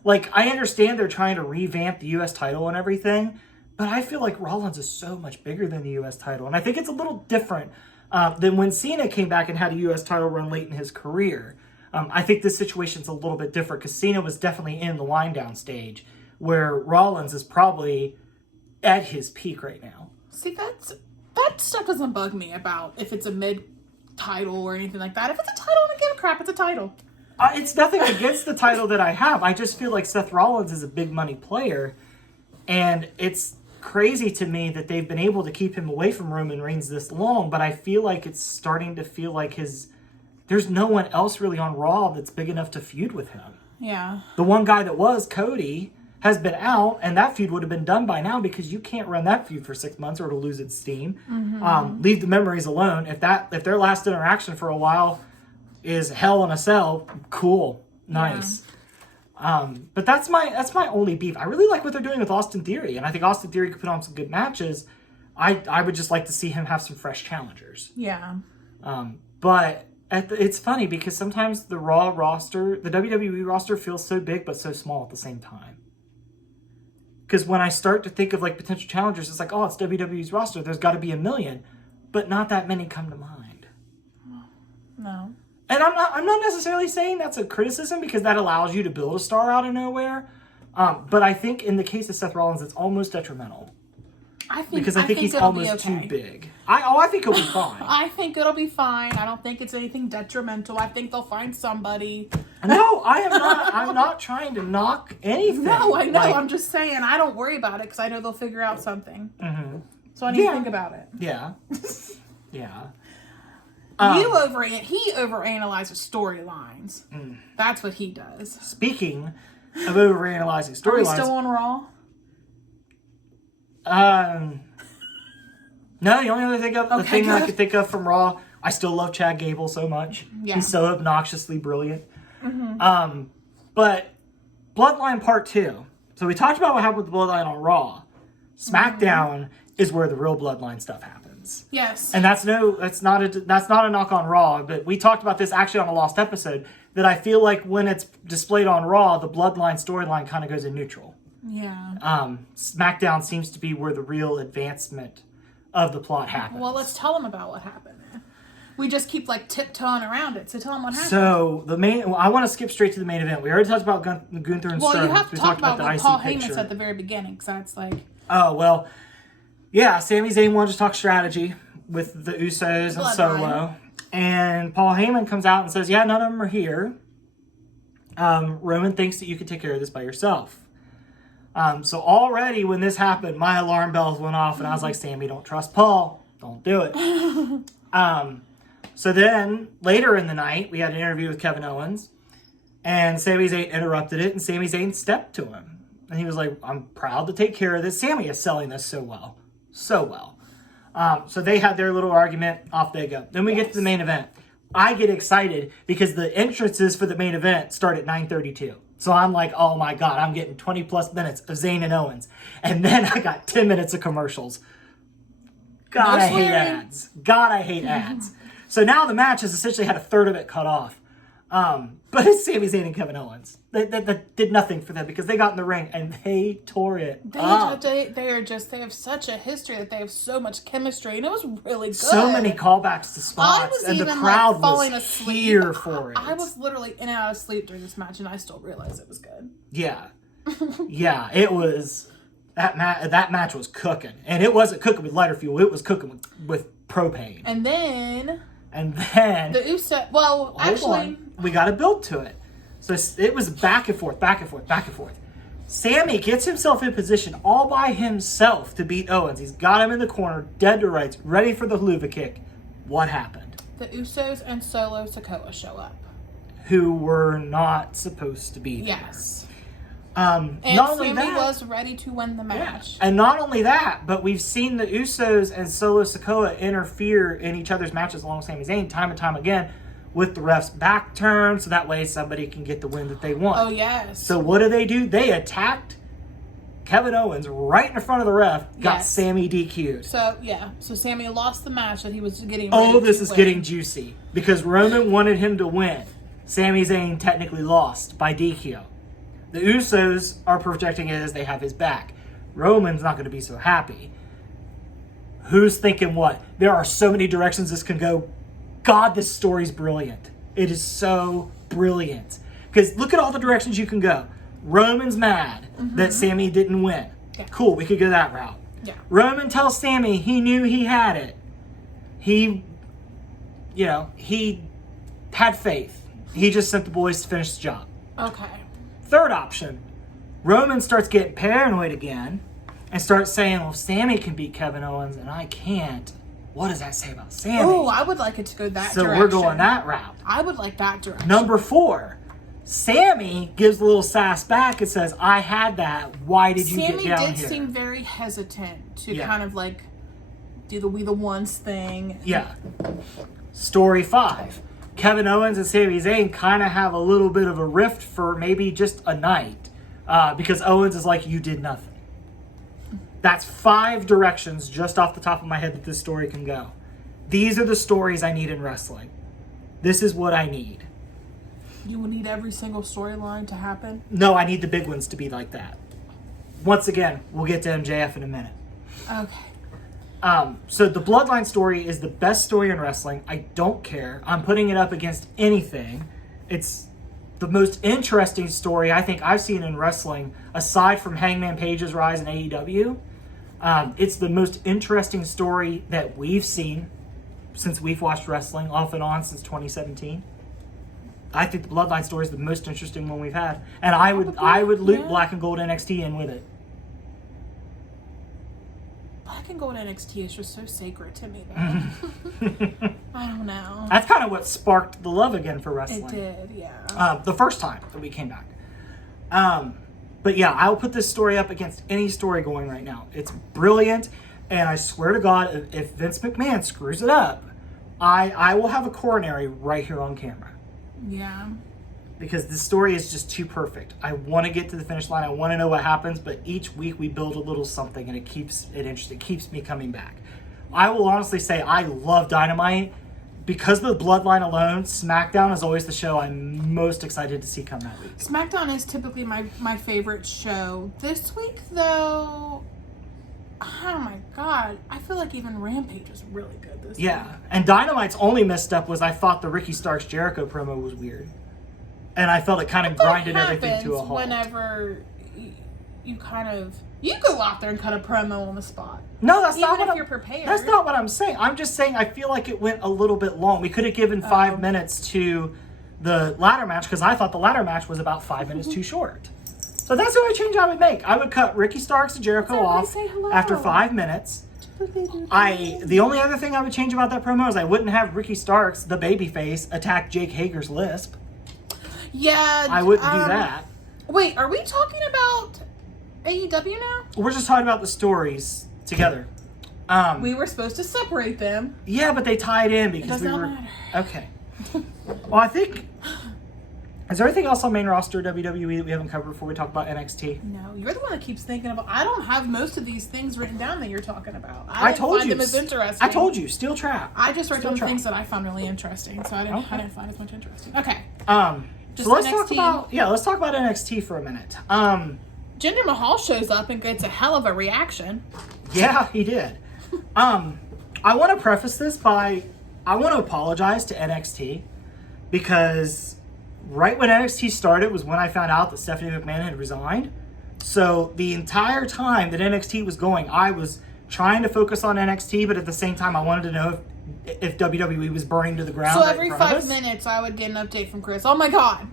Like, I understand they're trying to revamp the U.S. title and everything, but I feel like Rollins is so much bigger than the U.S. title. And I think it's a little different than when Cena came back and had a U.S. title run late in his career. I think this situation's a little bit different because Cena was definitely in the wind-down stage, where Rollins is probably at his peak right now. See, that stuff doesn't bug me about if it's a mid-title or anything like that. If it's a title, I don't give a crap. It's a title. It's nothing against the title that I have. I just feel like Seth Rollins is a big money player, and it's crazy to me that they've been able to keep him away from Roman Reigns this long, but I feel like it's starting to feel like there's no one else really on Raw that's big enough to feud with him. Yeah. The one guy that was, Cody, has been out, and that feud would have been done by now because you can't run that feud for 6 months or it'll lose its steam. Leave the memories alone. If their last interaction for a while is Hell in a Cell, cool, nice. But that's my only beef. I really like what they're doing with Austin Theory, and I think Austin Theory could put on some good matches. I would just like to see him have some fresh challengers. Yeah. But it's funny because sometimes the Raw roster, the WWE roster feels so big but so small at the same time. Because when I start to think of like potential challengers, it's like, oh, it's WWE's roster. There's got to be a million, but not that many come to mind. No. And I'm not necessarily saying that's a criticism because that allows you to build a star out of nowhere. But I think in the case of Seth Rollins, it's almost detrimental. I think he's almost too big. I think he'll be fine. I think it'll be fine. I don't think it's anything detrimental. I think they'll find somebody. No, I'm not trying to knock anything. No, I know. I'm just saying I don't worry about it because I know they'll figure out something. Mm-hmm. So I need to think about it. Yeah. Yeah. He overanalyzes storylines. That's what he does. Speaking of overanalyzing storylines, are we still on Raw? No, the only other thing that I could think of from Raw, I still love Chad Gable so much. Yeah. He's so obnoxiously brilliant. Mm-hmm. But Bloodline Part 2. So we talked about what happened with the Bloodline on Raw. SmackDown is where the real Bloodline stuff happens. Yes. And that's not a knock on Raw, but we talked about this actually on a lost episode, that I feel like when it's displayed on Raw, the Bloodline storyline kind of goes in neutral. Yeah. SmackDown seems to be where the real advancement of the plot happens. Well, let's tell them about what happened. We just keep like tiptoeing around it, so tell them what happened. So I want to skip straight to the main event. We already talked about Gunther and Strowman. Well, you have to talk about what Paul Heyman picture. said at the very beginning, because that's like... Oh, well, yeah, Sami Zayn wanted to talk strategy with the Usos and Solo. And Paul Heyman comes out and says, yeah, none of them are here. Roman thinks that you can take care of this by yourself. So already when this happened, my alarm bells went off, and I was like, Sami, don't trust Paul. Don't do it. So then, later in the night, we had an interview with Kevin Owens, and Sami Zayn interrupted it, and Sami Zayn stepped to him. And he was like, I'm proud to take care of this. Sami is selling this so well. So well. So they had their little argument. Off they go. Then we get to the main event. I get excited because the entrances for the main event start at 9:32. So I'm like, oh my God, I'm getting 20 plus minutes of Zayn and Owens. And then I got 10 minutes of commercials. God, I hate ads. So now the match has essentially had a third of it cut off. But it's Sami Zayn and Kevin Owens. That did nothing for them because they got in the ring and they tore it up. They have such a history that they have so much chemistry, and it was really good. So many callbacks to spots, and the crowd was here for it. I was literally in and out of sleep during this match, and I still realized it was good. Yeah. Yeah, it was... That match was cooking. And it wasn't cooking with lighter fuel. It was cooking with propane. And then And then The Uso. Well, actually, we got to build to it. So it was back and forth, back and forth, back and forth. Sami gets himself in position all by himself to beat Owens. He's got him in the corner, dead to rights, ready for the Helluva Kick. What happened? The Usos and Solo Sikoa show up. Who were not supposed to be there. Yes. And not Sami was ready to win the match. Yeah. And not only that, but we've seen the Usos and Solo Sikoa interfere in each other's matches along with Sami Zayn time and time again with the ref's back turn, so that way somebody can get the win that they want. Oh, yes. So what do? They attacked Kevin Owens right in front of the ref, got Sami DQ'd. So, yeah. So Sami lost the match that he was getting ready this is getting juicy. Because Roman wanted him to win. Sami Zayn technically lost by DQ. The Usos are projecting it as they have his back. Roman's not going to be so happy. Who's thinking what? There are so many directions this can go. God, this story's brilliant. It is so brilliant. Because look at all the directions you can go. Roman's mad that Sami didn't win. Yeah. Cool, we could go that route. Yeah. Roman tells Sami he knew he had it. He had faith. He just sent the boys to finish the job. Okay. Third option, Roman starts getting paranoid again and starts saying, well, Sami can beat Kevin Owens and I can't. What does that say about Sami? Oh, I would like it to go that direction. So we're going that route. I would like that direction. Number 4, Sami gives a little sass back and says, I had that. Why did you get down here? Sami did seem very hesitant to kind of like do the We the Ones thing. Yeah. Story 5. Kevin Owens and Sami Zayn kind of have a little bit of a rift for maybe just a night. Because Owens is like, you did nothing. That's 5 directions just off the top of my head that this story can go. These are the stories I need in wrestling. This is what I need. You will need every single storyline to happen? No, I need the big ones to be like that. Once again, we'll get to MJF in a minute. Okay. So the Bloodline story is the best story in wrestling. I don't care. I'm putting it up against anything. It's the most interesting story I think I've seen in wrestling, aside from Hangman Page's rise in AEW. It's the most interesting story that we've seen since we've watched wrestling off and on since 2017. I think the Bloodline story is the most interesting one we've had, and I would loop Black and Gold NXT in with it. Black and Gold NXT is just so sacred to me, though. I don't know. That's kind of what sparked the love again for wrestling. It did, yeah. The first time that we came back. But yeah, I'll put this story up against any story going right now. It's brilliant, and I swear to God, if Vince McMahon screws it up, I will have a coronary right here on camera. Yeah. Because this story is just too perfect. I want to get to the finish line. I want to know what happens, but each week we build a little something, and it keeps it interesting. It keeps me coming back. I will honestly say I love Dynamite. Because of the Bloodline alone, SmackDown is always the show I'm most excited to see come that week. SmackDown is typically my favorite show. This week, though, oh my God, I feel like even Rampage is really good this week. Yeah, and Dynamite's only messed up was I thought the Ricky Starks Jericho promo was weird. And I felt it kind of grinded everything to a halt. Whenever you go out there and cut a promo on the spot. No, that's not Even what if you're prepared. That's not what I'm saying. I'm just saying I feel like it went a little bit long. We could have given 5 minutes to the ladder match because I thought the ladder match was about 5 minutes too short. So that's the only change I would make. I would cut Ricky Starks and Jericho off after 5 minutes. The only other thing I would change about that promo is I wouldn't have Ricky Starks, the babyface, attack Jake Hager's lisp. Yeah. I wouldn't do that. Wait, are we talking about AEW now? We're just talking about the stories together. We were supposed to separate them. Yeah, but they tied in because we were... matter. Okay. Well, I think... Is there anything else on main roster WWE that we haven't covered before we talk about NXT? No, you're the one that keeps thinking about... I don't have most of these things written down that you're talking about. I told find you. them as interesting. I told you. Steel Trap. I just wrote down things that I found really interesting, so I didn't find as much interesting. Okay. So let's talk about NXT for a minute. Jinder Mahal shows up and gets a hell of a reaction. Yeah, he did. I want to preface this by I want to apologize to NXT because right when NXT started was when I found out that Stephanie McMahon had resigned. So the entire time that NXT was going, I was trying to focus on NXT, but at the same time, I wanted to know if WWE was burning to the ground. So every 5 minutes, I would get an update from Chris. Oh my God,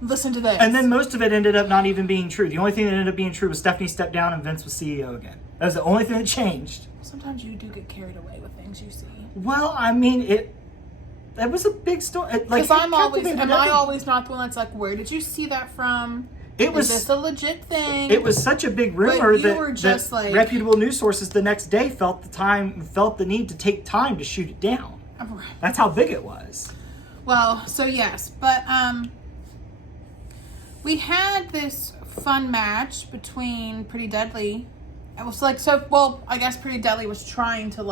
listen to this. And then most of it ended up not even being true. The only thing that ended up being true was Stephanie stepped down and Vince was CEO again. That was the only thing that changed. Sometimes you do get carried away with things you see. Well, I mean, that was a big story. Because am I always not the one that's like, where did you see that from? Is this a legit thing? It was such a big rumor that reputable news sources the next day felt the need to take time to shoot it down. That's how big it was. Well, so yes, but we had this fun match between Pretty Deadly. It was like I guess Pretty Deadly was trying to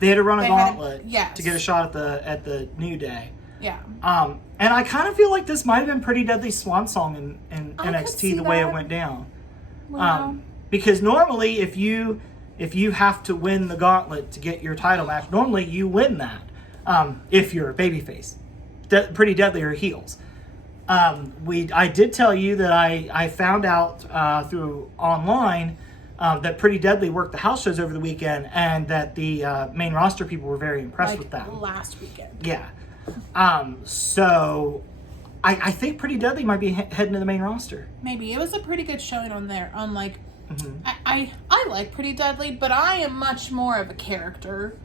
they had to run a gauntlet to get a shot at the New Day. Yeah. And I kind of feel like this might have been Pretty Deadly's swan song in NXT the way it went down. Wow. Because normally if you have to win the gauntlet to get your title match, normally you win that. If you're a babyface. Pretty Deadly are heels. I did tell you that I found out through online that Pretty Deadly worked the house shows over the weekend, and that the main roster people were very impressed with them. Last weekend. Yeah. So I think Pretty Deadly might be heading to the main roster. Maybe. It was a pretty good showing on there. Mm-hmm. I like Pretty Deadly, but I am much more of a character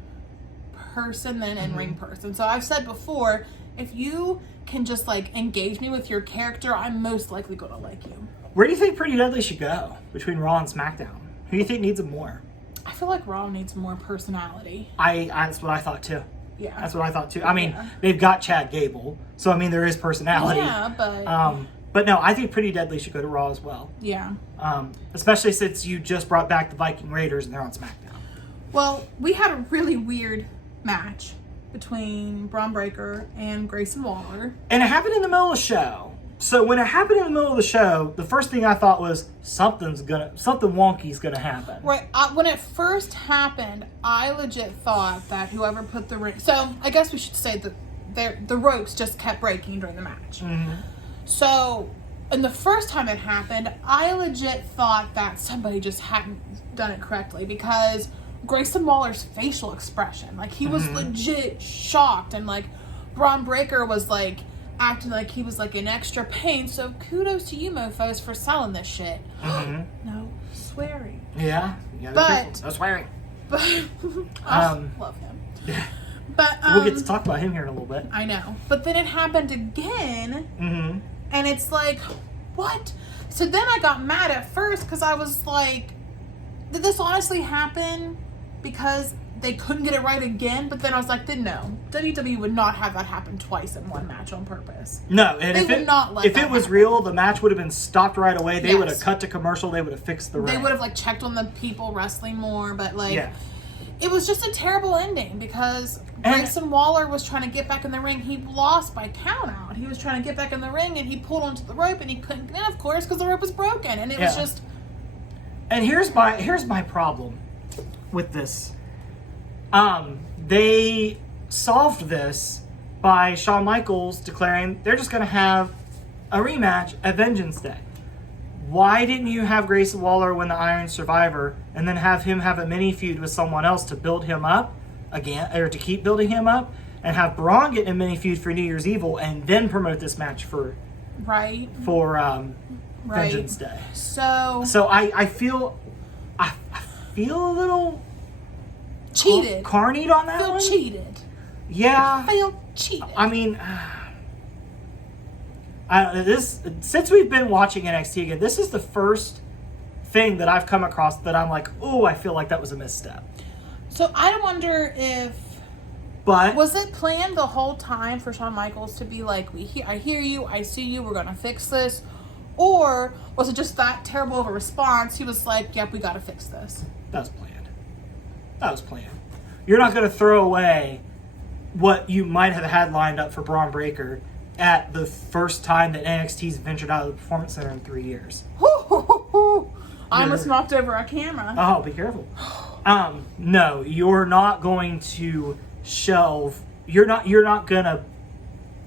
person than an in-ring person. So I've said before, if you can just engage me with your character, I'm most likely going to like you. Where do you think Pretty Deadly should go between Raw and SmackDown? Who do you think needs it more? I feel like Raw needs more personality. That's what I thought too. Yeah. That's what I thought too. I mean, they've got Chad Gable, so I mean there is personality. Yeah, but but no, I think Pretty Deadly should go to Raw as well. Yeah. Especially since you just brought back the Viking Raiders and they're on SmackDown. Well, we had a really weird match between Braun Breaker and Grayson Waller. And it happened in the middle of the show. So when it happened in the middle of the show, the first thing I thought was something wonky's gonna happen. Right. When it first happened, I legit thought that whoever put the ring. So I guess we should say that the ropes just kept breaking during the match. Mm-hmm. So, and the first time it happened, I legit thought that somebody just hadn't done it correctly, because Grayson Waller's facial expression, he was legit shocked, and Braun Breaker was acting like he was in extra pain. So kudos to you mofos for selling this shit. No swearing. Yeah, but no swearing. But I love him. But we'll get to talk about him here in a little bit. I know. But then it happened again, and it's what? So then I got mad at first, because I was like, did this honestly happen because they couldn't get it right again? But then I was like, no. WWE would not have that happen twice in one match on purpose. No, and if it was real, the match would have been stopped right away. They would have cut to commercial. They would have fixed the ring. They would have checked on the people wrestling more, but it was just a terrible ending, because Grayson Waller was trying to get back in the ring. He lost by count out. He was trying to get back in the ring, and he pulled onto the rope, and he couldn't get in, of course, because the rope was broken, and it was just. And here's my problem with this. They solved this by Shawn Michaels declaring they're just going to have a rematch at Vengeance Day. Why didn't you have Grayson Waller win the Iron Survivor and then have him have a mini feud with someone else to build him up again, or to keep building him up, and have Braun get in a mini feud for New Year's Evil and then promote this match for Vengeance Day? So I feel a little cheated. Carnied on that one? Cheated. Yeah. Feel cheated. I mean, since we've been watching NXT again, this is the first thing that I've come across that I'm like, oh, I feel like that was a misstep. So I wonder if... But was it planned the whole time for Shawn Michaels to be like, I hear you, I see you, we're going to fix this? Or was it just that terrible of a response? He was like, yep, we got to fix this. That was planned. You're not going to throw away what you might have had lined up for Braun Breaker at the first time that NXT's ventured out of the Performance Center in 3 years. I almost knocked over a camera. Oh, be careful. No, you're not going to shelve. You're not gonna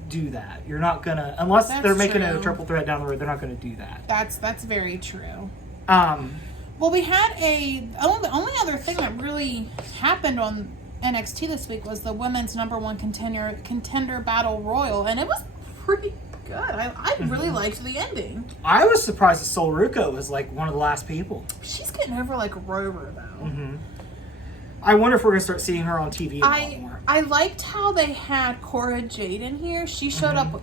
do that. You're not gonna, unless they're making it a triple threat down the road. They're not gonna do that. That's very true. Well, we had the only other thing that really happened on NXT this week was the women's #1 contender battle royal, and it was pretty good. I really liked the ending. I was surprised that Sol Ruca was like one of the last people. She's getting over like Rover though. I wonder if we're gonna start seeing her on TV a lot more. I liked how they had Cora Jade in here. She showed up with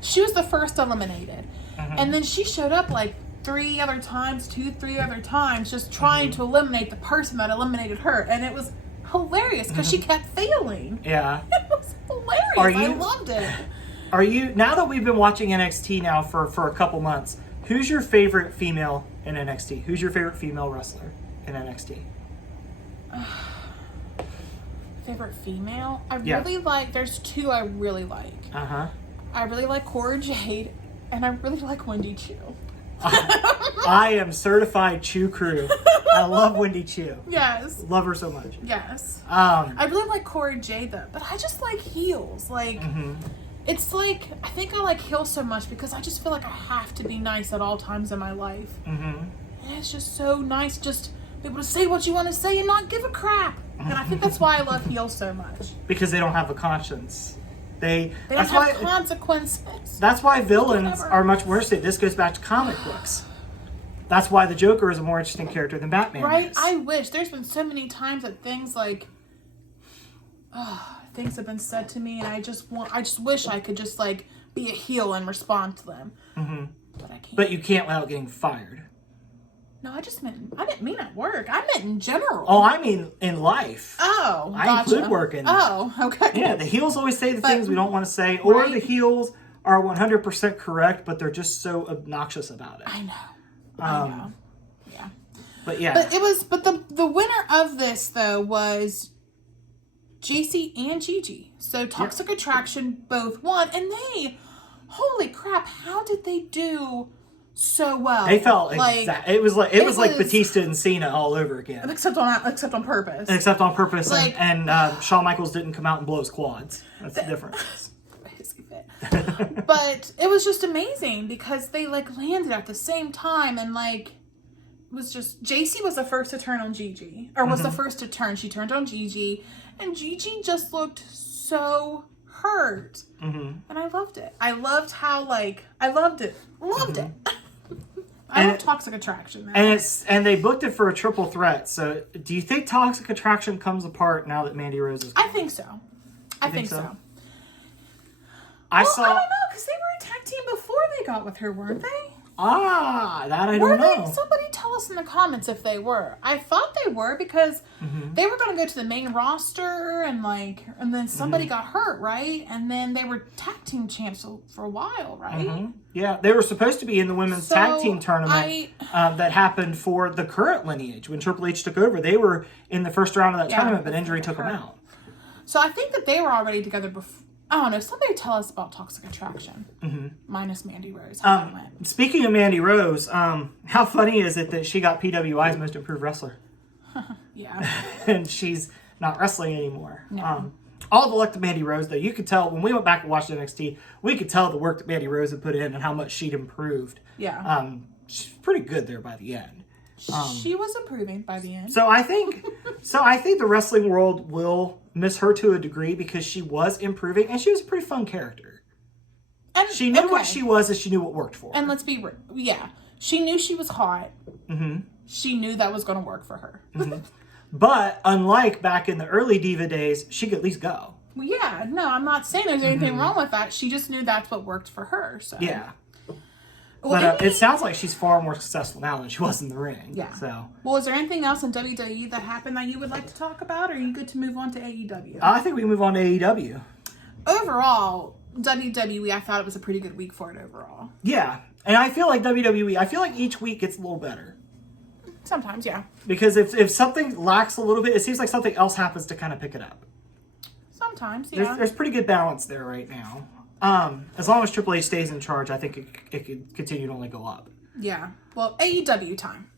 she was the first eliminated, and then she showed up like 3 other times, 3 other times, just trying to eliminate the person that eliminated her, and it was hilarious because she kept failing. Yeah, it was hilarious. I loved it. Are you, now that we've been watching NXT now for a couple months, who's your favorite female in NXT? Who's your favorite female wrestler in NXT? Favorite female? I really like, there's 2 I really like. I really like Cora Jade, and I really like Wendy Chu. I am certified Chu crew. I love Wendy Chu. Yes. Love her so much. Yes. I really like Cora Jade though, but I just like heels. Like, it's like, I think I like heels so much because I just feel like I have to be nice at all times in my life. And it's just so nice just be able to say what you want to say and not give a crap. And I think that's why I love heels so much. Because they don't have a conscience. They don't have consequences. That's why villains are much worse. This goes back to comic books. That's why the Joker is a more interesting character than Batman Right? is. I wish. There's been so many times that things like, things have been said to me, and I just wish I could just like be a heel and respond to them. But I can't. But you can't without getting fired. No, I didn't mean at work. I meant in general. Oh, I mean in life. Oh, I include work in that. Oh, okay. Yeah, the heels always say the things we don't want to say, or the heels are 100% correct, but they're just so obnoxious about it. I know. I know. Yeah. But yeah. But the winner of this though was JC and Gigi. So Toxic Attraction both won, and holy crap, how did they do so well? They felt like it was like Batista and Cena all over again. Except on purpose. Except on purpose, and Shawn Michaels didn't come out and blow his quads. That's the difference. But it was just amazing because they like landed at the same time, and like it was just JC was the first to turn on Gigi, or was the first to turn. She turned on Gigi, and Gigi just looked so hurt, and I loved it. I loved how I loved it. I love Toxic Attraction now. And they booked it for a triple threat. So do you think Toxic Attraction comes apart now that Mandy Rose is gone? I think so. I think so. I don't know, because they were a tag team before they got with her, weren't they? That I don't know. Somebody tell us in the comments if they were. I thought they were because they were going to go to the main roster and then somebody got hurt, right? And then they were tag team champs for a while, right? Yeah, they were supposed to be in the women's tag team tournament that happened for the current lineage. When Triple H took over, they were in the first round of that tournament, but injury took them out. So I think that they were already together before. I don't know. Somebody tell us about Toxic Attraction. Minus Mandy Rose. Speaking of Mandy Rose, how funny is it that she got PWI's Most Improved Wrestler? Yeah. And she's not wrestling anymore. No. All the luck to Mandy Rose, though. You could tell, when we went back and watched NXT, we could tell the work that Mandy Rose had put in and how much she'd improved. Yeah. She's pretty good there by the end. She was improving by the end. So I think the wrestling world will miss her to a degree because she was improving and she was a pretty fun character. And she knew what she was and she knew what worked for her. And let's be real. Yeah. She knew she was hot. She knew that was going to work for her. But unlike back in the early Diva days, she could at least go. Well, yeah. No, I'm not saying there's anything wrong with that. She just knew that's what worked for her. So. Yeah. But it sounds like she's far more successful now than she was in the ring. Yeah. So. Well, is there anything else in WWE that happened that you would like to talk about? Or are you good to move on to AEW? I think we can move on to AEW. Overall, WWE, I thought it was a pretty good week for it overall. Yeah. And I feel like WWE, each week gets a little better. Sometimes, yeah. Because if something lacks a little bit, it seems like something else happens to kind of pick it up. Sometimes, yeah. There's pretty good balance there right now. As long as Triple H stays in charge, I think it could continue to only go up. Yeah. Well, AEW time.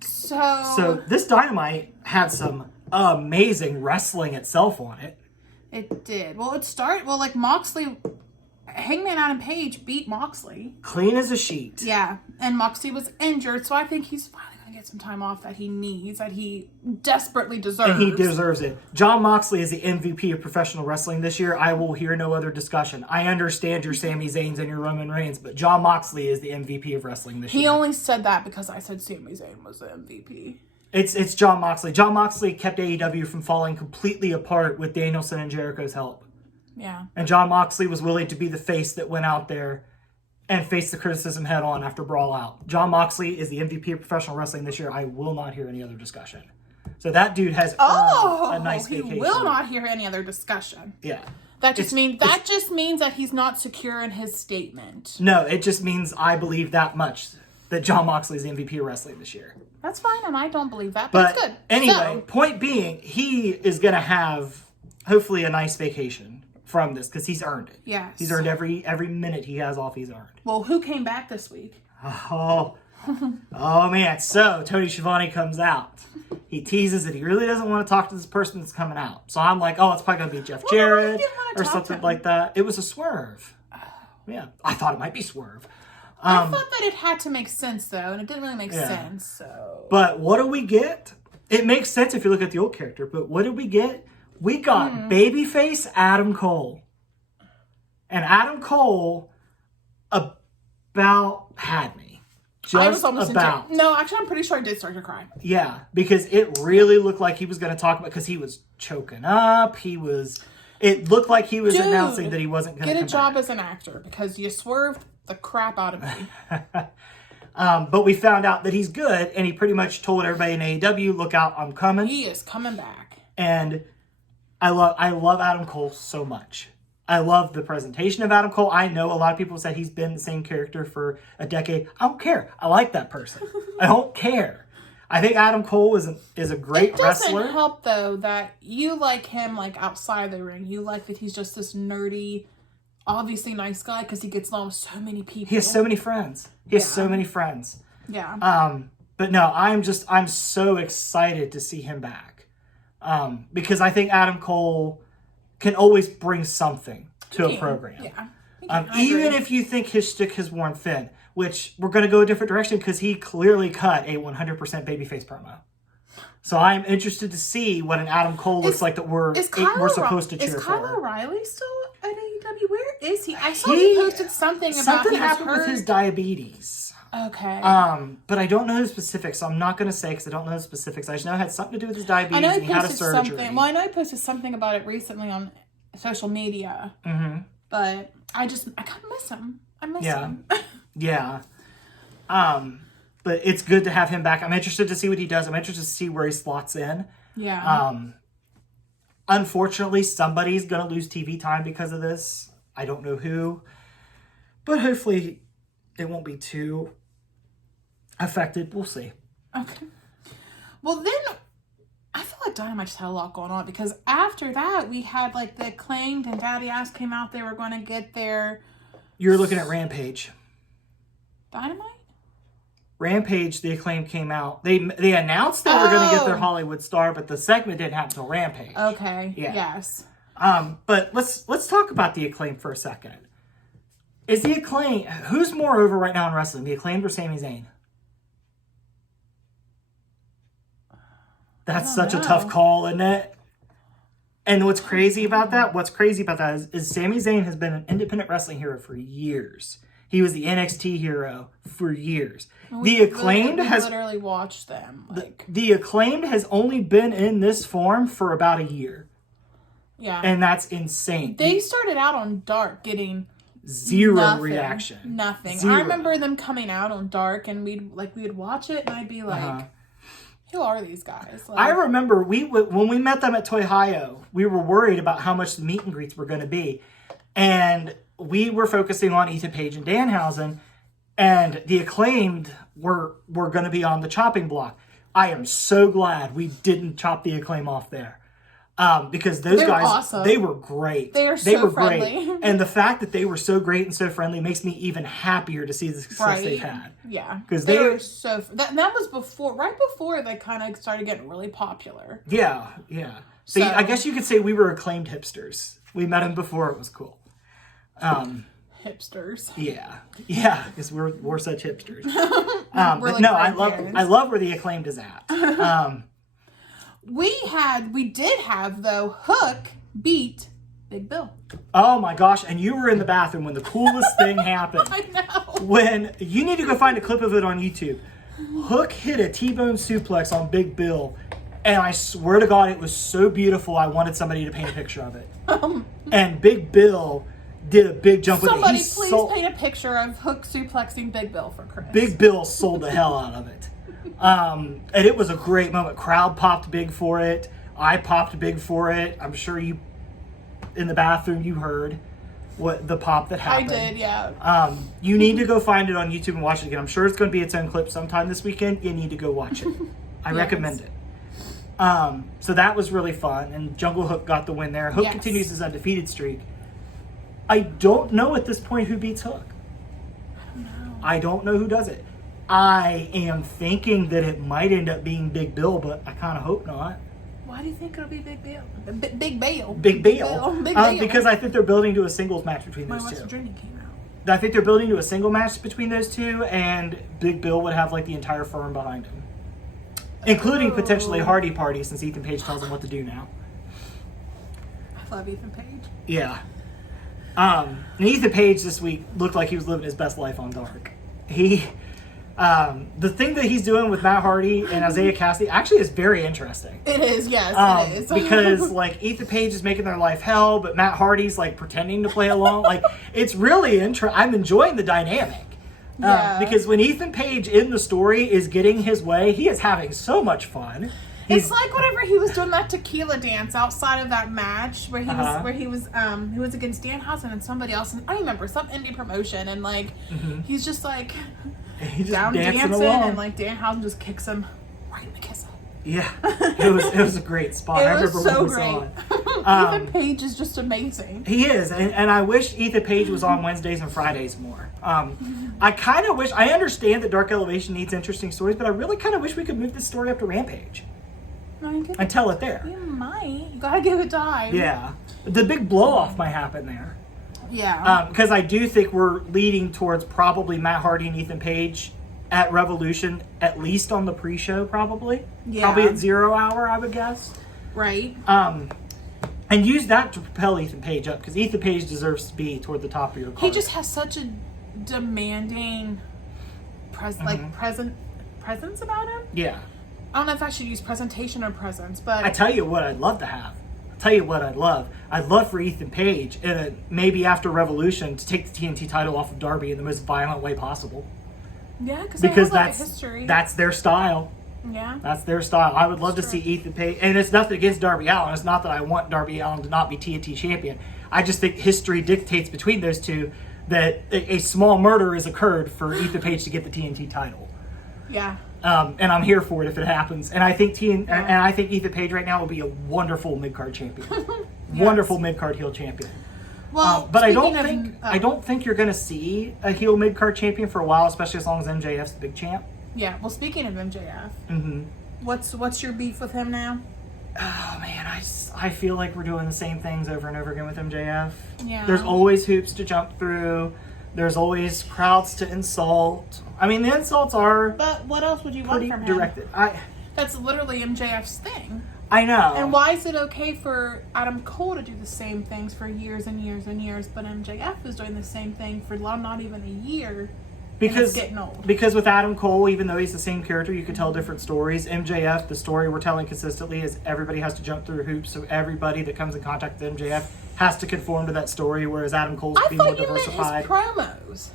So this Dynamite had some amazing wrestling itself on it. It did. Well, like Moxley, Hangman Adam Page beat Moxley. Clean as a sheet. Yeah. And Moxley was injured, so I think he's finally going to get some time off that he needs, that he desperately deserves. And he deserves it. Jon Moxley is the MVP of professional wrestling this year. I will hear no other discussion. I understand your Sami Zayn's and your Roman Reigns, but Jon Moxley is the MVP of wrestling this year. He only said that because I said Sami Zayn was the MVP. It's Jon Moxley. Jon Moxley kept AEW from falling completely apart with Danielson and Jericho's help. Yeah. And Jon Moxley was willing to be the face that went out there and faced the criticism head on after Brawl Out. Jon Moxley is the MVP of professional wrestling this year. I will not hear any other discussion. So that dude has earned a nice vacation. He will not hear any other discussion. Yeah. That just means that he's not secure in his statement. No, it just means I believe that much, that Jon Moxley is the MVP of wrestling this year. That's fine, and I don't believe that, but it's good. Anyway, point being, he is going to have, hopefully, a nice vacation from this, because he's earned it. Yes. He's earned every minute he has off, he's earned. Well, who came back this week? Oh man. So, Tony Schiavone comes out. He teases that he really doesn't want to talk to this person that's coming out. So I'm like, oh, it's probably going to be Jeff Jarrett or something like that. It was a swerve. Yeah. I thought it might be Swerve. I thought that it had to make sense, though, and it didn't really make sense, so... But what do we get? It makes sense if you look at the old character, but what did we get? We got babyface Adam Cole. And Adam Cole about had me. I was almost about. No, actually, I'm pretty sure I did start to cry. Yeah, because it really looked like he was going to talk about, because he was choking up. It looked like he was announcing that he wasn't going to get a job as an actor, because you swerved the crap out of me. But we found out that he's good, and he pretty much told everybody in AEW, look out, I'm coming. He is coming back. And I love Adam Cole so much. I love the presentation of Adam Cole. I know a lot of people said he's been the same character for a decade. I don't care. I like that person. I don't care. I think Adam Cole is a great wrestler. It doesn't help, though, that you like him like outside the ring. You like that he's just this nerdy, obviously nice guy, because he gets along with so many people. He has so many friends. Yeah. But no, I'm so excited to see him back. Because I think Adam Cole can always bring something to a program. Yeah. Even if you think his shtick has worn thin, which we're going to go a different direction, because he clearly cut a 100% babyface promo. So I'm interested to see what an Adam Cole looks like that we're supposed to cheer for. Is Kyle O'Reilly still at AEW? Where is he? I saw he posted something about something happened with his diabetes. Okay. But I don't know the specifics, so I'm not going to say, because I don't know the specifics. I just know it had something to do with his diabetes, I know and he had a surgery. Well, I know he posted something about it recently on social media. Mm-hmm. But I kind of miss him. I miss him. Yeah. But it's good to have him back. I'm interested to see what he does. I'm interested to see where he slots in. Yeah. Unfortunately, somebody's going to lose TV time because of this. I don't know who. But hopefully it won't be too affected. We'll see. Okay. Well, then I feel like Dynamite just had a lot going on, because after that we had like the Acclaimed and Daddy Ass came out. They were going to get their... You're looking at Rampage. Dynamite? Rampage, the Acclaim came out. They announced they were going to get their Hollywood star, but the segment didn't happen until Rampage. Okay. Yeah. Yes. But let's talk about the Acclaim for a second. Is the Acclaim... Who's more over right now in wrestling? The Acclaimed or Sami Zayn? That's such a tough call, isn't it? And what's crazy about that is Sami Zayn has been an independent wrestling hero for years. He was the NXT hero for years. The Acclaimed has literally watched them. The Acclaimed has only been in this form for about a year. Yeah. And that's insane. They started out on Dark getting zero reaction. Nothing. Zero. I remember them coming out on Dark, and we'd watch it, and I'd be like, who are these guys? I remember when we met them at Toy Hio, we were worried about how much the meet and greets were going to be. And we were focusing on Ethan Page and Danhausen, and the Acclaimed were going to be on the chopping block. I am so glad we didn't chop the Acclaim off there. Because those guys, awesome. They were great. They were friendly. Great. And the fact that they were so great and so friendly makes me even happier to see the success they've had. Yeah. Because they were so... That was right before they kind of started getting really popular. Yeah. So I guess you could say we were Acclaimed hipsters. We met them before it was cool. hipsters. Yeah, because we're such hipsters. We're But like no, I grandparents. love where the Acclaimed is at. We did have though Hook beat Big Bill. Oh my gosh! And you were in the bathroom when the coolest thing happened. I know. When you need to go find a clip of it on YouTube. Hook hit a T-bone suplex on Big Bill, and I swear to God, it was so beautiful. I wanted somebody to paint a picture of it. And Big Bill did a big jump with it. Somebody please paint a picture of Hook suplexing Big Bill for Chris. Big Bill sold the hell out of it. And it was a great moment. Crowd popped big for it. I popped big for it. I'm sure you, in the bathroom, you heard what the pop that happened. I did, yeah. You need to go find it on YouTube and watch it again. I'm sure it's going to be its own clip sometime this weekend. You need to go watch it. I recommend it. So that was really fun, and Jungle Hook got the win there. Hook continues his undefeated streak. I don't know at this point who beats Hook. I don't know who does it. I am thinking that it might end up being Big Bill, but I kind of hope not. Why do you think it'll be Big Bill? Big Bill. Big Bill. Big Bill. Because I think they're building to a singles match between My those West two. Virginia came out. I think they're building to a single match between those two, and Big Bill would have like the entire firm behind him, including potentially Hardy Party, since Ethan Page tells him what to do now. I love Ethan Page. Yeah. And Ethan Page this week looked like he was living his best life on Dark. The thing that he's doing with Matt Hardy and Isaiah Cassidy actually is very interesting. It is, yes, it is. Because like Ethan Page is making their life hell, but Matt Hardy's like pretending to play along. Like it's really interesting. I'm enjoying the dynamic. Because when Ethan Page in the story is getting his way, he is having so much fun. It's like whenever he was doing that tequila dance outside of that match where he was against Danhausen and somebody else, and I remember some indie promotion, and like he's just like he's just down dancing along. and like Danhausen just kicks him right in the kisser. Yeah, it was a great spot. I remember when we saw it. Ethan Page is just amazing. He is, and I wish Ethan Page was on Wednesdays and Fridays more. I kind of wish. I understand that Dark Elevation needs interesting stories, but I really kind of wish we could move this story up to Rampage and tell it there. You might. You gotta give it time. Yeah, the big blow off might happen there. Yeah. Because I do think we're leading towards probably Matt Hardy and Ethan Page at Revolution, at least on the pre-show, probably. Yeah. Probably at 0 hour, I would guess. Right. And use that to propel Ethan Page up, because Ethan Page deserves to be toward the top of your card. He just has such a demanding presence about him. Yeah. I don't know if I should use presentation or presence, but I tell you what I'd love to have. I'd love for Ethan Page, maybe after Revolution, to take the TNT title off of Darby in the most violent way possible. Yeah, because that's history. That's their style. Yeah. That's their style. I would love to see Ethan Page, and it's nothing against Darby Allin. It's not that I want Darby Allin to not be TNT champion. I just think history dictates between those two that a small murder has occurred for Ethan Page to get the TNT title. Yeah. And I'm here for it if it happens. And I think I think Ethan Page right now will be a wonderful mid-card champion. Yes. Wonderful mid-card heel champion. Well, but I don't think you're going to see a heel mid-card champion for a while, especially as long as MJF's the big champ. Yeah. Well, speaking of MJF, Mm-hmm. what's your beef with him now? Oh man, I feel like we're doing the same things over and over again with MJF. Yeah. There's always hoops to jump through. There's always crowds to insult. I mean, the insults are But what else would you want pretty from him? directed. That's literally MJF's thing. I know. And why is it okay for Adam Cole to do the same things for years and years and years, but MJF is doing the same thing for not even a year? And it's getting old. Because with Adam Cole, even though he's the same character, you can tell different stories. MJF, the story we're telling consistently is everybody has to jump through hoops, so everybody that comes in contact with MJF has to conform to that story, whereas Adam Cole's being more diversified. I thought you meant his promos.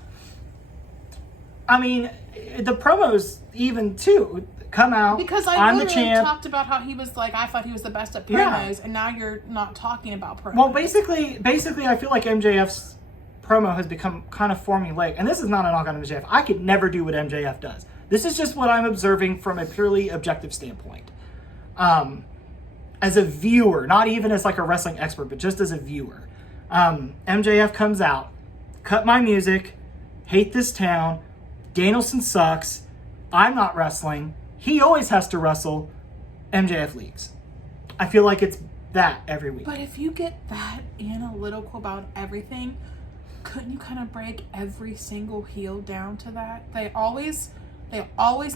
I mean, the promos even too come out. Because I'm the literally champ. talked about how he was like, I thought he was the best at promos, Yeah. and now you're not talking about promos. Well, basically, I feel like MJF's promo has become kind of formulaic, and this is not a knock on MJF. I could never do what MJF does. This is just what I'm observing from a purely objective standpoint. As a viewer, not even as like a wrestling expert, but just as a viewer. MJF comes out, cut my music, hate this town, Danielson sucks, I'm not wrestling, he always has to wrestle, MJF leaves. I feel like it's that every week. But if you get that analytical about everything, couldn't you kind of break every single heel down to that? They always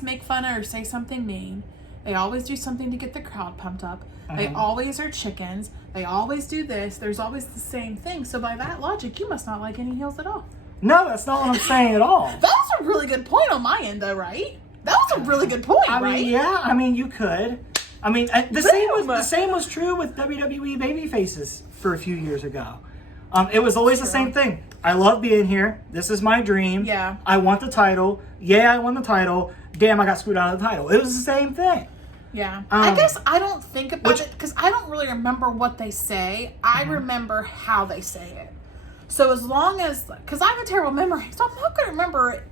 make fun of or say something mean. They always do something to get the crowd pumped up. They always are chickens. They always do this. There's always the same thing. So by that logic, you must not like any heels at all. No, that's not what I'm saying at all. That was a really good point on my end, though, right? That was a really good point, right? I mean, yeah. I mean, you could. I mean, the same was true with WWE babyfaces for a few years ago. It was always the same thing. I love being here. This is my dream. Yeah. I want the title. Yeah, I won the title. Damn, I got screwed out of the title. It was the same thing. Yeah. I guess I don't think about it because I don't really remember what they say. I remember how they say it. So as long as, because I have a terrible memory, so I'm not going to remember it.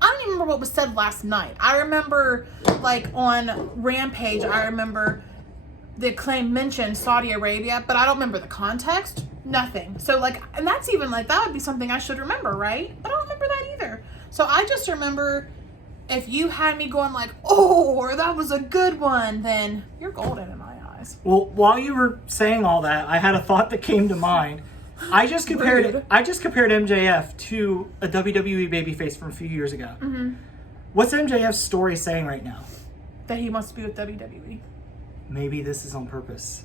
I don't even remember what was said last night. I remember, like, on Rampage, I remember the Acclaim mentioned Saudi Arabia, but I don't remember the context. Nothing. So, like, and that's even, like, that would be something I should remember, right? But I don't remember that either. So I just remember if you had me going like, oh, that was a good one, then you're golden in my eyes. Well, while you were saying all that, I had a thought that came to mind. I just compared MJF to a WWE babyface from a few years ago. What's MJF's story saying right now? That he wants to be with WWE. Maybe this is on purpose.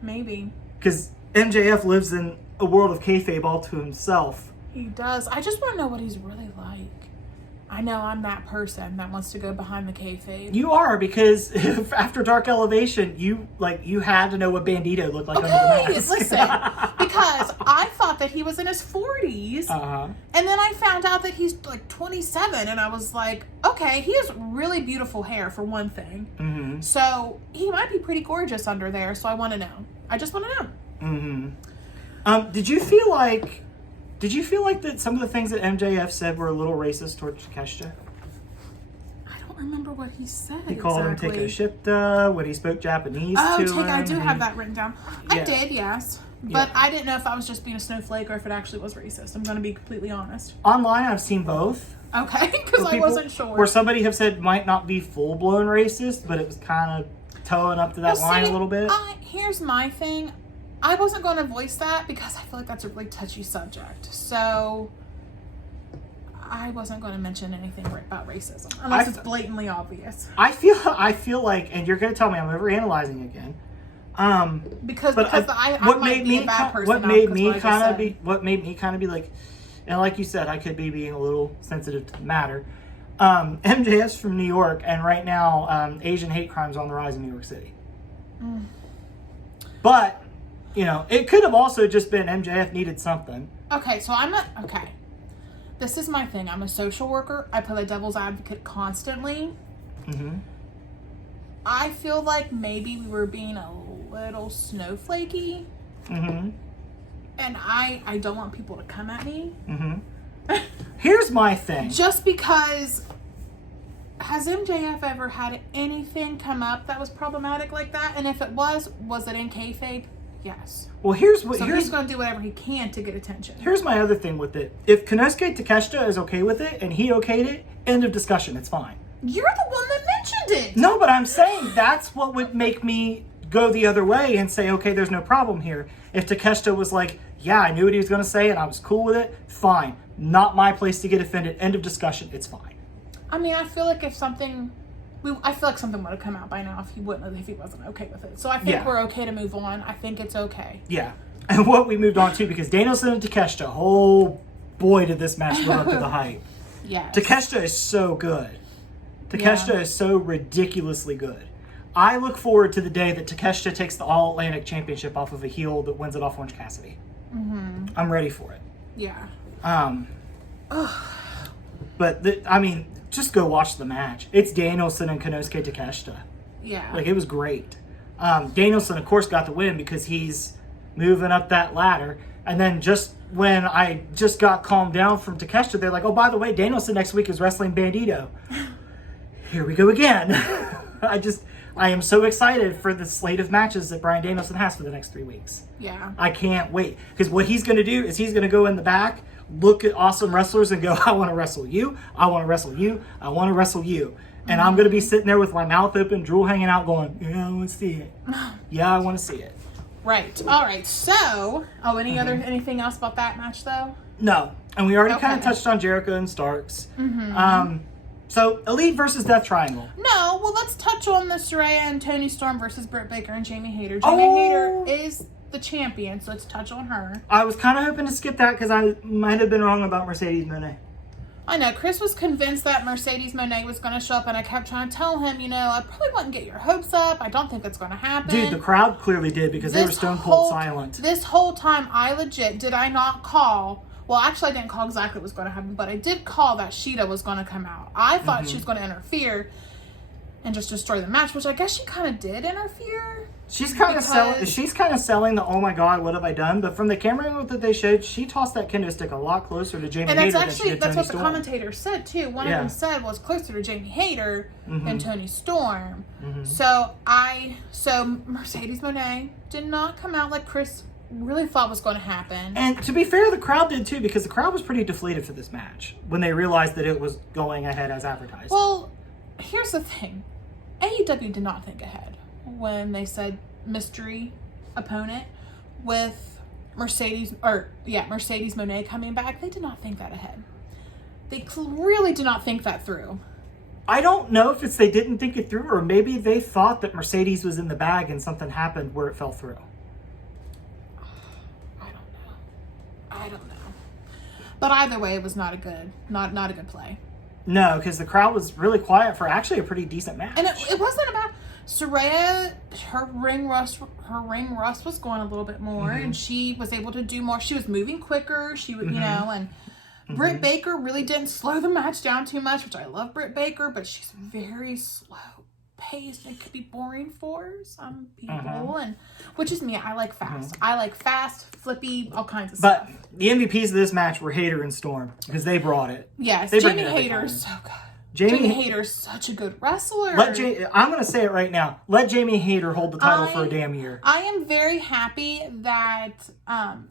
Maybe. Because MJF lives in a world of kayfabe all to himself. He does. I just want to know what he's really like. I know I'm that person that wants to go behind the kayfabe. You are, because after Dark Elevation, you had to know what Bandito looked like under the mask. Listen, because I thought that he was in his 40s, and then I found out that he's like 27, and I was like, okay, he has really beautiful hair for one thing, so he might be pretty gorgeous under there. So I want to know. I just want to know. Did you feel like that some of the things that MJF said were a little racist towards Takeshita? I don't remember what he said. He called him Takeshita when he spoke Japanese to him. I do have that written down. Yeah. I did, yes. But I didn't know if I was just being a snowflake or if it actually was racist. I'm going to be completely honest. Online, I've seen both. Okay, because I wasn't sure. Where somebody have said might not be full-blown racist, but it was kind of toeing up to that line a little bit. Here's my thing. I wasn't going to voice that because I feel like that's a really touchy subject. So I wasn't going to mention anything about racism unless it's blatantly obvious. I feel like, and you're going to tell me I'm overanalyzing again. What made me kind of be like, and like you said, I could be being a little sensitive to the matter. MJF's from New York, and right now Asian hate crime's on the rise in New York City. But it could have also just been MJF needed something. Okay, so okay. This is my thing. I'm a social worker. I play the devil's advocate constantly. I feel like maybe we were being a little snowflakey. And I don't want people to come at me. Here's my thing. Just because, has MJF ever had anything come up that was problematic like that? And if it was it in kayfabe? Yes. Well, he's going to do whatever he can to get attention. Here's my other thing with it. If Konosuke Takeshita is okay with it and he okayed it, end of discussion. It's fine. You're the one that mentioned it. No, but I'm saying that's what would make me go the other way and say, okay, there's no problem here. If Takeshita was like, yeah, I knew what he was going to say and I was cool with it, fine. Not my place to get offended. End of discussion. It's fine. I mean, I feel like something would have come out by now if he wasn't okay with it. So I think we're okay to move on. I think it's okay. Yeah. And what we moved on to, because Danielson and Takeshita, oh boy, did this match live up to the hype. Yeah. Takeshita is so good. Takeshita is so ridiculously good. I look forward to the day that Takeshita takes the All-Atlantic Championship off of a heel that wins it off Orange Cassidy. I'm ready for it. Yeah. But just go watch the match. It's Danielson and Konosuke Takeshita. Yeah. Like, it was great. Danielson, of course, got the win because he's moving up that ladder. And then just when I just got calmed down from Takeshita, they're like, oh, by the way, Danielson next week is wrestling Bandito. Here we go again. I am so excited for the slate of matches that Bryan Danielson has for the next 3 weeks. Yeah. I can't wait. Because what he's going to do is he's going to go in the back, look at awesome wrestlers and go, I want to wrestle you. I want to wrestle you. I want to wrestle you. And I'm going to be sitting there with my mouth open, drool hanging out going, yeah, I want to see it. Yeah, I want to see it. Right. All right. So, anything else about that match though? No. And we already Okay. kind of touched on Jericho and Starks. So, Elite versus Death Triangle. No. Well, let's touch on the Saraya and Toni Storm versus Britt Baker and Jamie Hayter. Jamie Hayter is the champion, so let's touch on her. I was kind of hoping to skip that because I might have been wrong about Mercedes Moné. I know. Chris was convinced that Mercedes Moné was going to show up, and I kept trying to tell him, I probably wouldn't get your hopes up. I don't think that's going to happen. Dude, the crowd clearly did because they were stone cold silent. This whole time, did I not call? Well, actually, I didn't call exactly what was going to happen, but I did call that Sheeta was going to come out. I thought she was going to interfere and just destroy the match, which I guess she kind of did interfere. She's kind of selling the oh my god, what have I done? But from the camera angle that they showed, she tossed that kendo stick a lot closer to Jamie Hayter than she did Toni what Storm. the commentator said too. One of them said was closer to Jamie Hayter than Toni Storm. So Mercedes Moné did not come out like Chris really thought was going to happen. And to be fair, the crowd did too, because the crowd was pretty deflated for this match when they realized that it was going ahead as advertised. Well, here's the thing. AEW did not think ahead when they said mystery opponent with Mercedes Moné coming back. They did not think that ahead. They really did not think that through. I don't know if it's they didn't think it through, or maybe they thought that Mercedes was in the bag and something happened where it fell through. I don't know. But either way, it was not a good play. No, because the crowd was really quiet for actually a pretty decent match. And it wasn't about Saraya. Her ring rust was going a little bit more, and she was able to do more. She was moving quicker. She would, and Britt Baker really didn't slow the match down too much, which I love Britt Baker, but she's very slow paced. It could be boring for some people, and which is me. I like fast. I like fast, flippy, all kinds of stuff. But the MVPs of this match were Hayter and Storm because they brought it. Yes, they Jamie Hayter is so good. Jamie Hayter is such a good wrestler. I'm going to say it right now. Let Jamie Hayter hold the title for a damn year. I am very happy that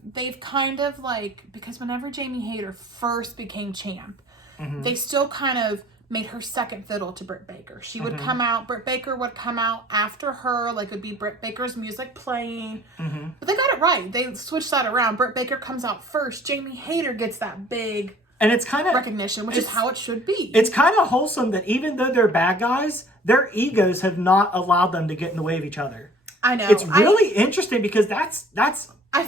they've kind of because whenever Jamie Hayter first became champ, they still kind of made her second fiddle to Britt Baker. She would come out, Britt Baker would come out after her, it would be Britt Baker's music playing. But they got it right. They switched that around. Britt Baker comes out first. Jamie Hayter gets that big and it's kind of recognition, which is how it should be. It's kind of wholesome that even though they're bad guys, their egos have not allowed them to get in the way of each other. I know. It's really interesting because that's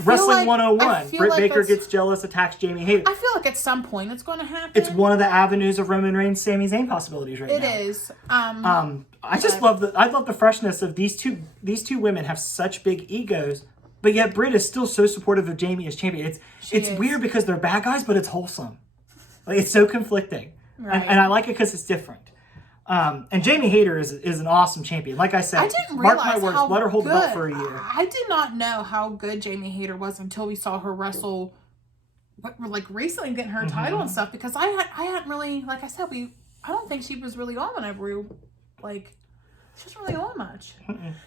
Wrestling 101. Britt Baker gets jealous, attacks Jamie Hayter. I feel like at some point it's going to happen. It's one of the avenues of Roman Reigns, Sami Zayn possibilities right now. It is. I love the freshness of these two. These two women have such big egos, but yet Britt is still so supportive of Jamie as champion. It's weird because they're bad guys, but it's wholesome. It's so conflicting, and I like it because it's different. And Jamie Hayter is an awesome champion. Like I said, I didn't realize mark my words, let her hold the belt for a year. I did not know how good Jamie Hayter was until we saw her wrestle, recently getting her title and stuff. Because I hadn't really, like I said, I don't think she was really on whenever she wasn't really on much.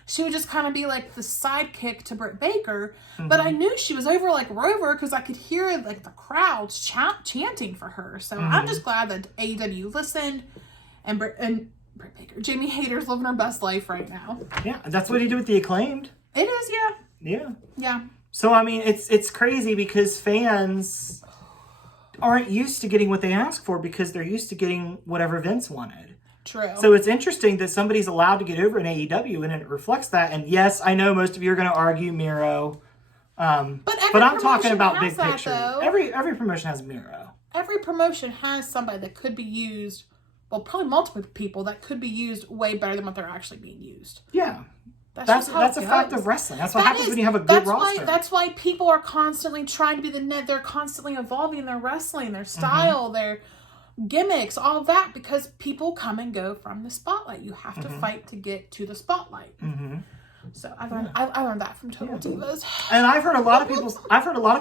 She would just kind of be like the sidekick to Britt Baker. But I knew she was over Rover because I could hear the crowds chanting for her. So I'm just glad that AEW listened. And Britt Baker, Jamie Hayter's living her best life right now. Yeah, that's what he did with the Acclaimed. It is, yeah. Yeah. Yeah. So I mean, it's crazy because fans aren't used to getting what they ask for because they're used to getting whatever Vince wanted. True. So it's interesting that somebody's allowed to get over in AEW and it reflects that. And yes, I know most of you are going to argue Miro. But I'm talking about big picture. Every promotion has Miro. Every promotion has somebody that could be used. Well, probably multiple people that could be used way better than what they're actually being used. Yeah. That's a fact of wrestling. That's what happens when you have a good roster. That's why people are constantly trying to be the net. They're constantly evolving their wrestling, their style, their gimmicks, all that, because people come and go from the spotlight. You have to fight to get to the spotlight. So I learned that from Total Divas. And I've heard a lot of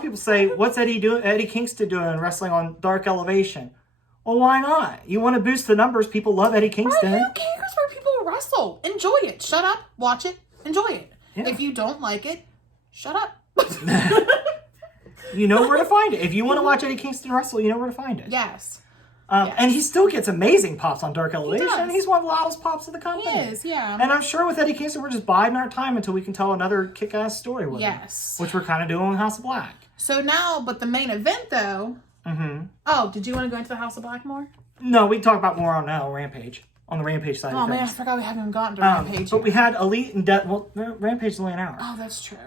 people say, "What's Eddie Kingston doing wrestling on Dark Elevation?" Well, why not? You want to boost the numbers. People love Eddie Kingston. Who cares where people wrestle? Enjoy it. Shut up. Watch it. Enjoy it. Yeah. If you don't like it, shut up. You know where to find it. If you want to watch Eddie Kingston wrestle, you know where to find it. Yes. And he still gets amazing pops on Dark Elevation. He's one of the loudest pops of the company. He is, yeah. And I'm sure with Eddie Kingston, we're just biding our time until we can tell another kick-ass story with him. Which we're kind of doing with House of Black. So now, but the main event, though... Oh, did you want to go into the House of Black more? No, we can talk about more on Rampage. On the Rampage side of things. Oh, man, I forgot we haven't even gotten to Rampage. But we had Elite and Death... Well, Rampage is only an hour. Oh, that's true.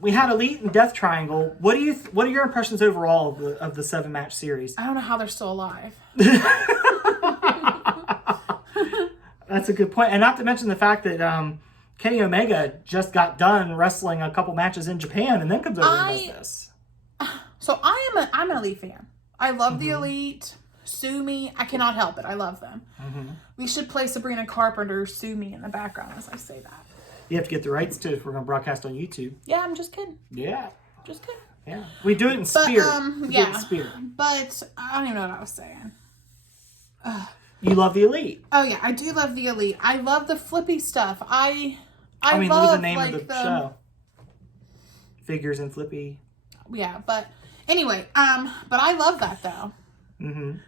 We had Elite and Death Triangle. What are your impressions overall of the 7-match series? I don't know how they're still alive. That's a good point. And not to mention the fact that Kenny Omega just got done wrestling a couple matches in Japan and then comes over and does this. So I'm an Elite fan. I love the Elite. Sue me. I cannot help it. I love them. We should play Sabrina Carpenter Sue Me in the background as I say that. You have to get the rights to it if we're going to broadcast on YouTube. Yeah, I'm just kidding. Yeah. Just kidding. Yeah. We do it in spirit. But I don't even know what I was saying. You love the Elite. Oh, yeah. I do love the Elite. I love the flippy stuff. I mean, love, look at the name of the show. Figures and flippy. Yeah, but anyway, but I love that, though.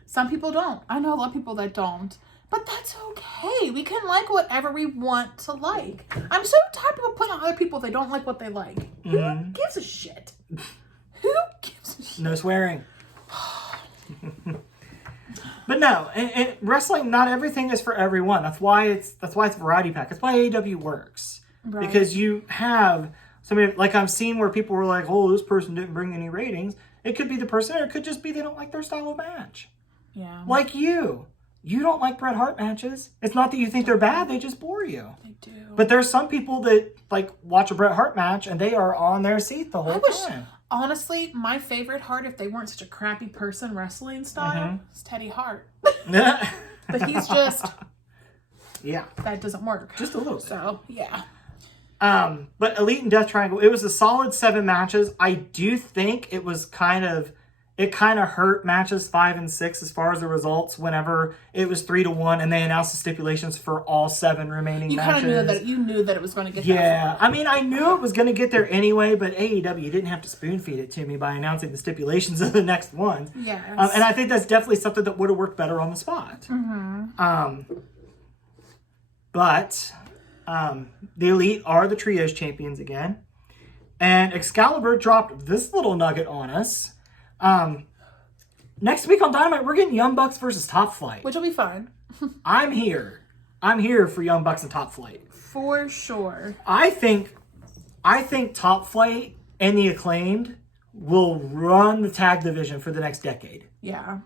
Some people don't. I know a lot of people that don't. But that's okay. We can like whatever we want to like. I'm so tired of people putting on other people they don't like what they like. Who gives a shit? Who gives a shit? No swearing. But no, wrestling, not everything is for everyone. That's why it's variety pack. That's why AEW works. Right. Because you have somebody, like I've seen where people were like, oh, this person didn't bring any ratings. It could be the person, or it could just be they don't like their style of match. Yeah. Like you. You don't like Bret Hart matches. It's not that you think they're bad, they just bore you. They do. But there's some people that like watch a Bret Hart match and they are on their seat the whole time. Honestly, my favorite Hart, if they weren't such a crappy person wrestling style, is Teddy Hart. But he's just... Yeah. That doesn't work. Just a little bit. So, yeah. But Elite and Death Triangle, it was a solid 7 matches. I do think it was kind of hurt matches 5 and 6 as far as the results whenever it was 3-1 and they announced the stipulations for all 7 remaining matches. You knew that it was going to get there. Yeah, I mean, I knew it was going to get there anyway, but AEW didn't have to spoon feed it to me by announcing the stipulations of the next one. Yes. And I think that's definitely something that would have worked better on the spot. But the Elite are the Trios champions again. And Excalibur dropped this little nugget on us. Next week on Dynamite, we're getting Young Bucks versus Top Flight. Which will be fun. I'm here. I'm here for Young Bucks and Top Flight. For sure. I think Top Flight and the Acclaimed will run the tag division for the next decade. Yeah.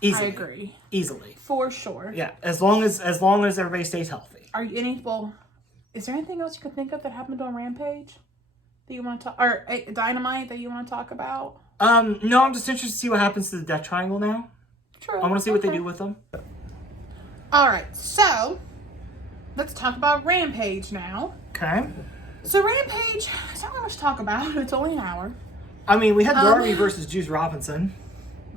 Easily. I agree. Easily. For sure. Yeah. As long as everybody stays healthy. Is there anything else you could think of that happened on Rampage that you want to talk, or Dynamite that you want to talk about? No, I'm just interested to see what happens to the Death Triangle now. True. I want to see what they do with them. All right, so let's talk about Rampage now. Okay. So Rampage, there's not really much to talk about. It's only an hour. I mean, we had Darby versus Juice Robinson.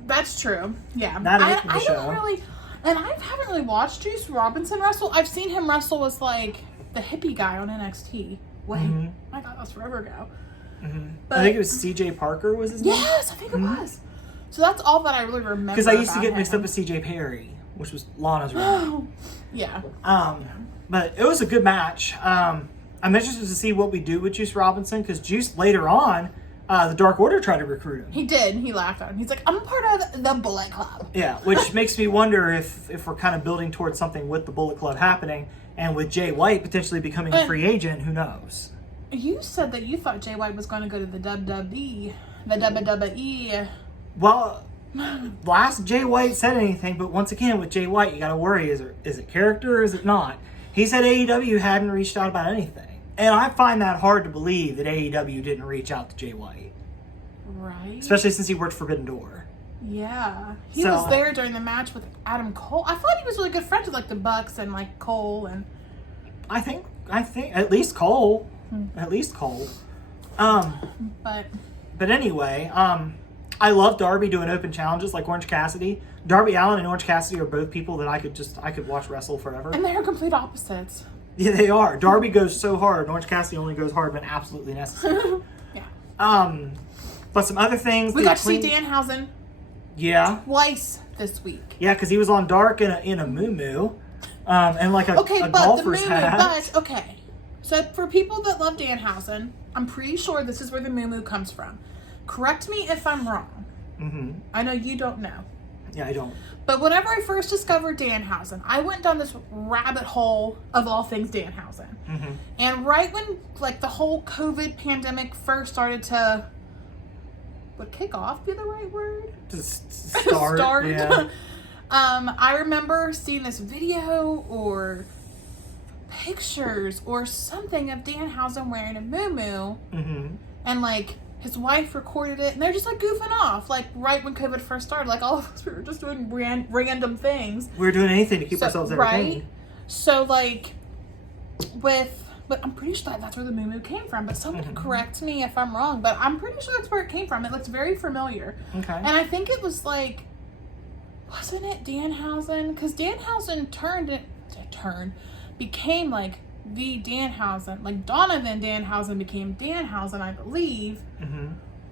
That's true. Yeah. That is the show. I haven't really watched Juice Robinson wrestle. I've seen him wrestle as like the hippie guy on NXT. Wait, my God, that was forever ago. But, I think it was CJ Parker was his name? Yes, I think it was. So that's all that I really remember. Because I used to get mixed up with CJ Perry, which was Lana's run. Yeah. But it was a good match. I'm interested to see what we do with Juice Robinson, because Juice later on, the Dark Order tried to recruit him. He did. He laughed at him. He's like, I'm a part of the Bullet Club. Yeah, which makes me wonder if we're kind of building towards something with the Bullet Club happening, and with Jay White potentially becoming a free agent, who knows? You said that you thought Jay White was going to go to the WWE. The WWE. Well, last Jay White said anything, but once again, with Jay White, you got to worry, is it character or is it not? He said AEW hadn't reached out about anything. And I find that hard to believe that AEW didn't reach out to Jay White. Right. Especially since he worked Forbidden Door. Yeah. He was there during the match with Adam Cole. I thought he was really good friends with like the Bucks and like Cole and... I think at least Cole. At least Cole. But anyway, I love Darby doing open challenges like Orange Cassidy. Darby Allin and Orange Cassidy are both people that I could watch wrestle forever. And they're complete opposites. Yeah, they are. Darby goes so hard. Orange Cassidy only goes hard when absolutely necessary. Yeah. But some other things. We got to see Danhausen. Yeah. Twice this week. Yeah, because he was on Dark in a muumuu, and like a golfer's hat. Okay. So for people that love Danhausen, I'm pretty sure this is where the muumuu comes from. Correct me if I'm wrong. Mm-hmm. I know you don't know. Yeah, I don't. But whenever I first discovered Danhausen, I went down this rabbit hole of all things Danhausen. Mm-hmm. And right when like the whole COVID pandemic first started to, would kick off be the right word? Just start. Yeah. I remember seeing this video or pictures or something of Danhausen wearing a muumuu, Mm-hmm. and like his wife recorded it, and they're just like goofing off, like right when COVID first started. Like all of us, we were just doing random things. We were doing anything to keep ourselves entertained. Right? So like but I'm pretty sure that's where the muumuu came from. But someone can correct me if I'm wrong. But I'm pretty sure that's where it came from. It looks very familiar. Okay. And I think it was like, wasn't it Danhausen? Because Danhausen became like the Danhausen. Like Donovan Danhausen became Danhausen, I believe,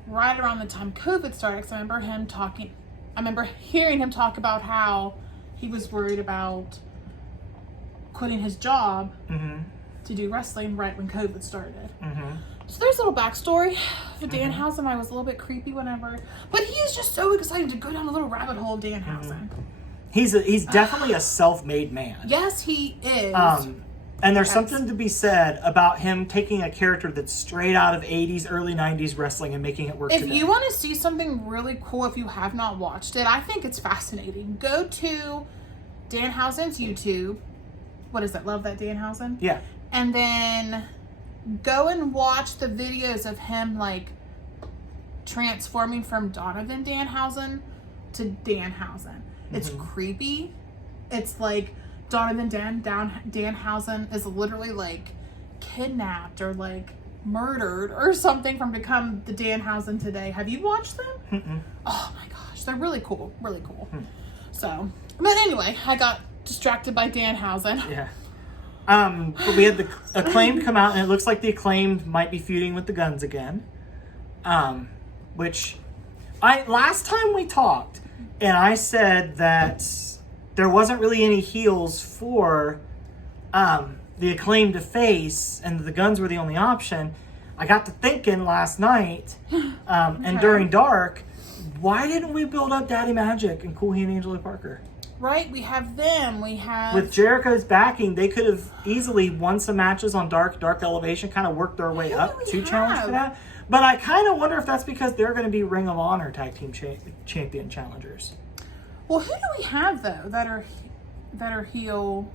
right around the time COVID started. Because I remember hearing him talk about how he was worried about quitting his job to do wrestling right when COVID started. So there's a little backstory for Danhausen. I was a little bit creepy but he is just so excited to go down a little rabbit hole of Danhausen. He's definitely a self-made man. Yes, he is. And there's something to be said about him taking a character that's straight out of 80s, early 90s wrestling and making it work If today. you want to see something really cool, if you have not watched it, I think it's fascinating. Go to Danhausen's YouTube. What is that? Love That Danhausen? Yeah. And then go and watch the videos of him like transforming from Donovan Danhausen to Danhausen. It's creepy. It's like Donovan Danhausen is literally like kidnapped or like murdered or something from become the Danhausen today. Have you watched them? Mm-mm. Oh my gosh, they're really cool. Really cool. So, but anyway, I got distracted by Danhausen. Yeah. But we had the Acclaimed come out, and it looks like the Acclaimed might be feuding with the Guns again. Which last time we talked, and I said that there wasn't really any heels for the Acclaimed to face, and the Guns were the only option. I got to thinking last night, and during Dark, why didn't we build up Daddy Magic and Cool Hand Angelo Parker? Right, we have them. We have... With Jericho's backing, they could have easily won some matches on Dark Elevation, kind of worked their way up to challenge for that. But I kind of wonder if that's because they're going to be Ring of Honor Tag Team Champion challengers. Well, who do we have, though, that are heel...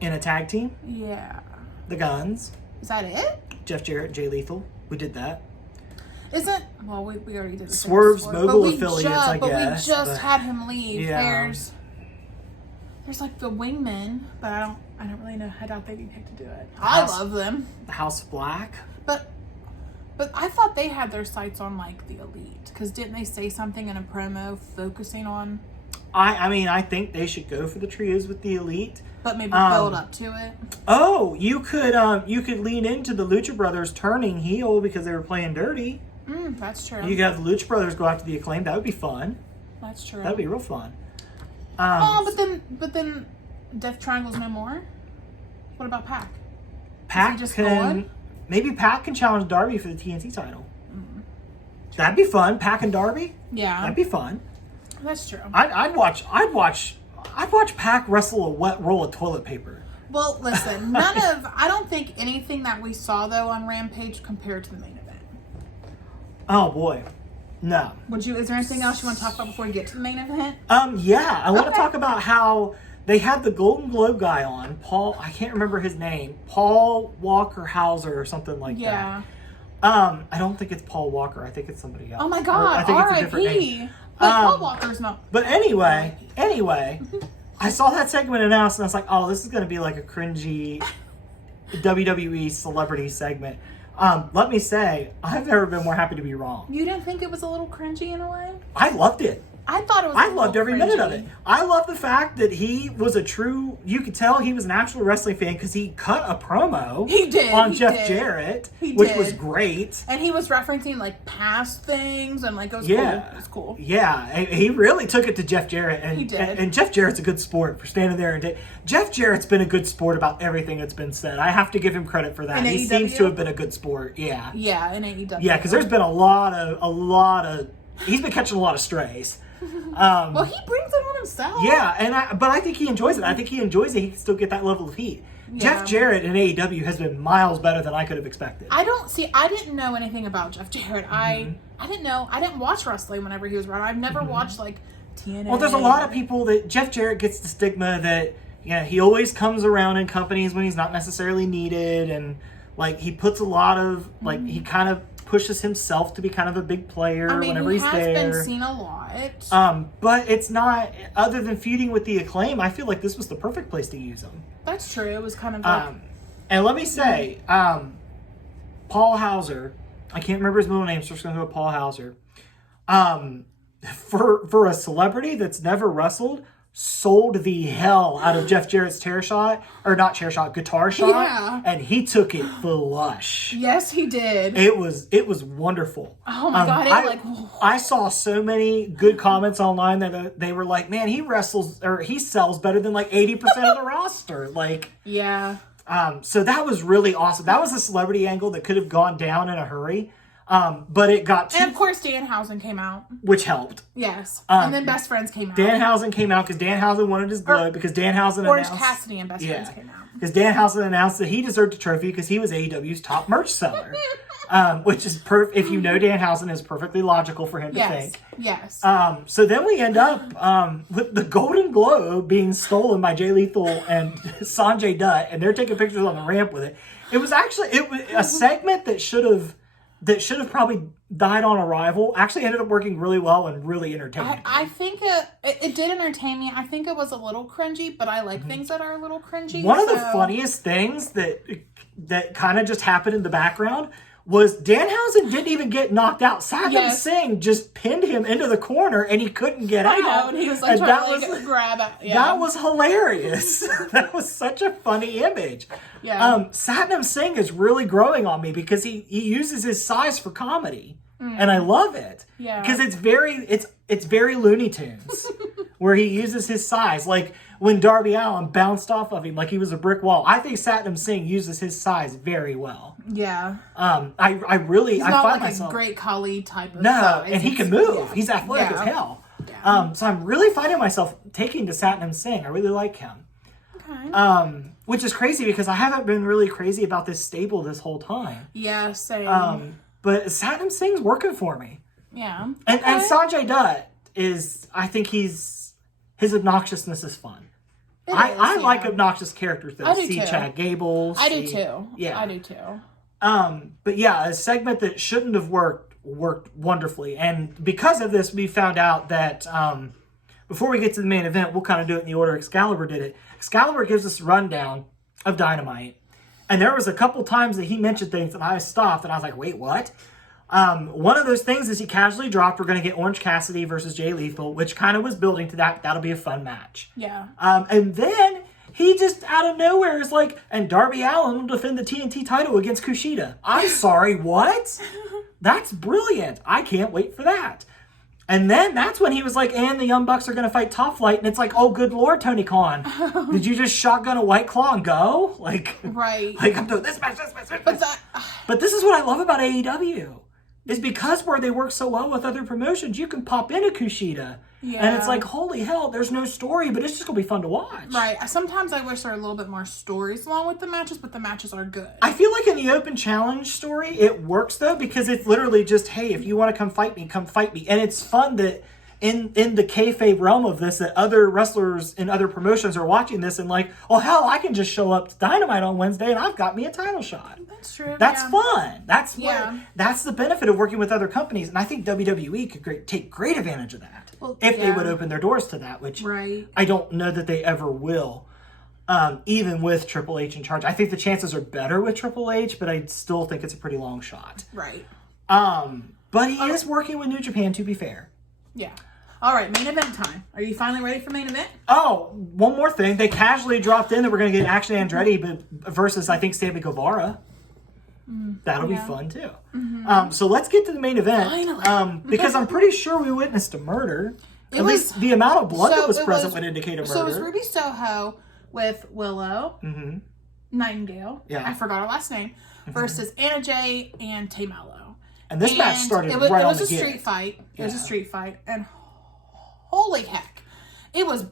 In a tag team? Yeah. The Guns. Is that it? Jeff Jarrett, Jay Lethal. We did that. Isn't... Well, we already did the Swerve's Mogul Affiliates, I guess. But we just had him leave. Yeah. There's like the Wingmen, but I don't really know. I doubt they'd be picked to do it. I love them. The House of Black. But I thought they had their sights on like the Elite, because didn't they say something in a promo focusing on? I mean, I think they should go for the trios with the Elite, but maybe build up to it. Oh, you could lean into the Lucha Brothers turning heel because they were playing dirty. That's true. You could have the Lucha Brothers go after the Acclaimed. That would be fun. That's true. That'd be real fun. But then Death Triangle's no more. What about Pac? Pac can... Maybe Pac can challenge Darby for the TNT title. That'd be fun. Pac and Darby? Yeah. That'd be fun. That's true. I'd watch Pac wrestle a wet roll of toilet paper. Well, listen, I don't think anything that we saw, though, on Rampage compared to the main event. Oh, boy. No. Is there anything else you want to talk about before we get to the main event? Yeah. I want to talk about how they had the Golden Globe guy on, Paul, I can't remember his name, Paul Walker Hauser or something like that. I don't think it's Paul Walker. I think it's somebody else. Oh my God, I think it's a different name. But Paul Walker's not. But anyway, I saw that segment announced and I was like, oh, this is going to be like a cringy WWE celebrity segment. Let me say, I've never been more happy to be wrong. You didn't think it was a little cringy in a way? I loved it. I thought it was. I loved every minute of it. I love the fact that he was you could tell he was an actual wrestling fan because he cut a promo on Jeff Jarrett, which was great. And he was referencing like past things and like it was cool. It was cool. Yeah, he really took it to Jeff Jarrett. And, he did. And Jeff Jarrett's a good sport for standing there. And Jeff Jarrett's been a good sport about everything that's been said. I have to give him credit for that. In he AEW? seems to have been a good sport. Yeah. Yeah, in AEW. Yeah, because there's been a lot of he's been catching a lot of strays. Well, he brings it on himself. Yeah, but I think he enjoys it. I think he enjoys it. He can still get that level of heat. Yeah. Jeff Jarrett in AEW has been miles better than I could have expected. I didn't know anything about Jeff Jarrett. I didn't know. I didn't watch wrestling whenever he was around. I've never watched like TNA. Well, there's a lot of people that Jeff Jarrett gets the stigma that he always comes around in companies when he's not necessarily needed, and like he puts a lot of like he kind of pushes himself to be kind of a big player whenever he's there. He has been seen a lot. But it's not, other than feuding with the Acclaim, I feel like this was the perfect place to use him. That's true. It was kind of like... And let me say, Paul Hauser, I can't remember his middle name, so I'm just going to go with Paul Hauser. For a celebrity that's never wrestled, sold the hell out of Jeff Jarrett's guitar shot, and he took it flush. Yes, he did. It was wonderful. Oh my god! I saw so many good comments online that they were like, "Man, he sells better than like 80% of the roster." Like, yeah. So that was really awesome. That was a celebrity angle that could have gone down in a hurry. But it got and of course Danhausen came out, which helped. Yes, and then Best Friends came out. Danhausen came out because Danhausen wanted his blood because Danhausen Orange announced Cassidy and Best Friends came out because Danhausen announced that he deserved a trophy because he was AEW's top merch seller, which is if you know Danhausen is perfectly logical for him to think. Yes. So then we end up with the Golden Globe being stolen by Jay Lethal and Sanjay Dutt, and they're taking pictures on the ramp with it. It was a segment that should have probably died on arrival. Actually ended up working really well and really entertaining. I think it did entertain me. I think it was a little cringy, but I like things that are a little cringy. One of the funniest things that kind of just happened in the background was Danhausen didn't even get knocked out. Satnam Singh just pinned him into the corner and he couldn't get out. I know, and he was like trying to grab it. Yeah. That was hilarious. That was such a funny image. Yeah. Satnam Singh is really growing on me because he uses his size for comedy. And I love it. Yeah. Because it's very Looney Tunes where he uses his size. Like when Darby Allin bounced off of him like he was a brick wall. I think Satnam Singh uses his size very well. Yeah. I really He's I not find like myself a great Khali type of size. And he can move. Yeah. He's athletic as hell. Yeah. So I'm really finding myself taking to Satnam Singh. I really like him. Okay. Which is crazy because I haven't been really crazy about this stable this whole time. Yeah, same. But Satnam Singh's working for me. Yeah. And Sanjay Dutt is, I think his obnoxiousness is fun. I like obnoxious characters though. Chad Gable. I do too. Yeah. I do too. But yeah, a segment that shouldn't have worked wonderfully. And because of this, we found out that before we get to the main event, we'll kind of do it in the order Excalibur did it. Excalibur gives us a rundown of Dynamite. And there was a couple times that he mentioned things and I stopped and I was like, wait, what? One of those things is he casually dropped, we're going to get Orange Cassidy versus Jay Lethal, which kind of was building to that. That'll be a fun match. Yeah. And then he just out of nowhere is like, and Darby Allin will defend the TNT title against Kushida. I'm sorry, what? That's brilliant. I can't wait for that. And then that's when he was like, and the Young Bucks are going to fight Top Flight. And it's like, oh, good Lord, Tony Khan. Did you just shotgun a White Claw and go? Like, right. Like, I'm doing this match. But this is what I love about AEW. Is because where they work so well with other promotions, you can pop in a Kushida. Yeah. And it's like, holy hell, there's no story, but it's just going to be fun to watch. Right. Sometimes I wish there were a little bit more stories along with the matches, but the matches are good. I feel like in the Open Challenge story, it works, though, because it's literally just, hey, if you want to come fight me, come fight me. And it's fun that in the kayfabe realm of this, that other wrestlers in other promotions are watching this and like, oh, hell, I can just show up to Dynamite on Wednesday and I've got me a title shot. That's true. That's fun. That's the benefit of working with other companies. And I think WWE could take great advantage of that if they would open their doors to that, which I don't know that they ever will, even with Triple H in charge. I think the chances are better with Triple H, but I still think it's a pretty long shot. Right. But he is working with New Japan, to be fair. Yeah. All right, main event time. Are you finally ready for main event? Oh, one more thing. They casually dropped in that we're going to get Action Andretti versus, I think, Sammy Guevara. That'll be fun, too. So let's get to the main event. Finally. Because I'm pretty sure we witnessed a murder. At least the amount of blood that was present would indicate a murder. So it was Ruby Soho with Willow Nightingale. Yeah. I forgot her last name. Versus Anna Jay and Tay Mello. And this match started right on the It was a street fight. It was a street fight. And holy heck. It was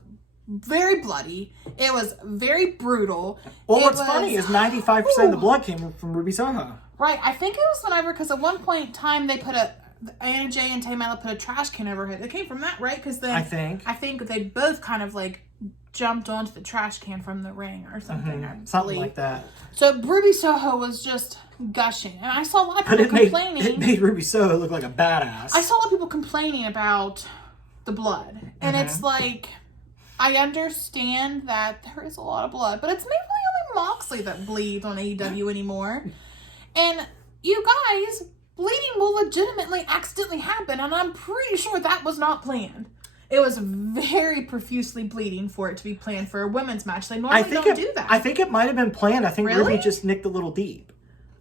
very bloody. It was very brutal. Well, what's funny is 95% of the blood came from Ruby Soho. Right. I think it was whenever, because at one point in time, they put Anna Jay and Tay Mello put a trash can over her head. It came from that, right? Because then I think they both kind of like jumped onto the trash can from the ring or something. Something like that. So Ruby Soho was just gushing. And I saw a lot of people complaining. It made Ruby Soho look like a badass. I saw a lot of people complaining about the blood. And it's like, I understand that there is a lot of blood, but it's mainly only Moxley that bleeds on AEW anymore. And you guys, bleeding will legitimately accidentally happen, and I'm pretty sure that was not planned. It was very profusely bleeding for it to be planned for a women's match. They normally don't do that. I think it might have been planned. I think Really? Ruby just nicked a little deep.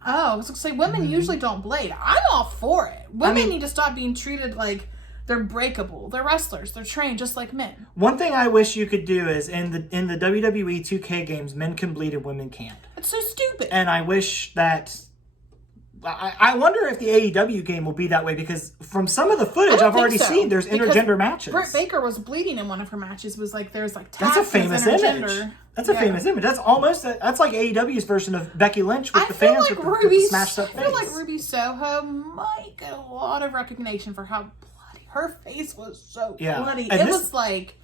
Oh, I was going to say, women usually don't bleed. I'm all for it. Women need to stop being treated like they're breakable. They're wrestlers. They're trained just like men. One thing I wish you could do is in the WWE 2K games, men can bleed and women can't. It's so stupid. And I wish that... I wonder if the AEW game will be that way, because from some of the footage I've already seen, there's intergender matches. Britt Baker was bleeding in one of her matches. It was like there's like that's a famous image. That's a famous image. That's almost that's like AEW's version of Becky Lynch with the fans with the smashed up face. I feel like Ruby Soho might get a lot of recognition for how bloody her face was. So bloody. And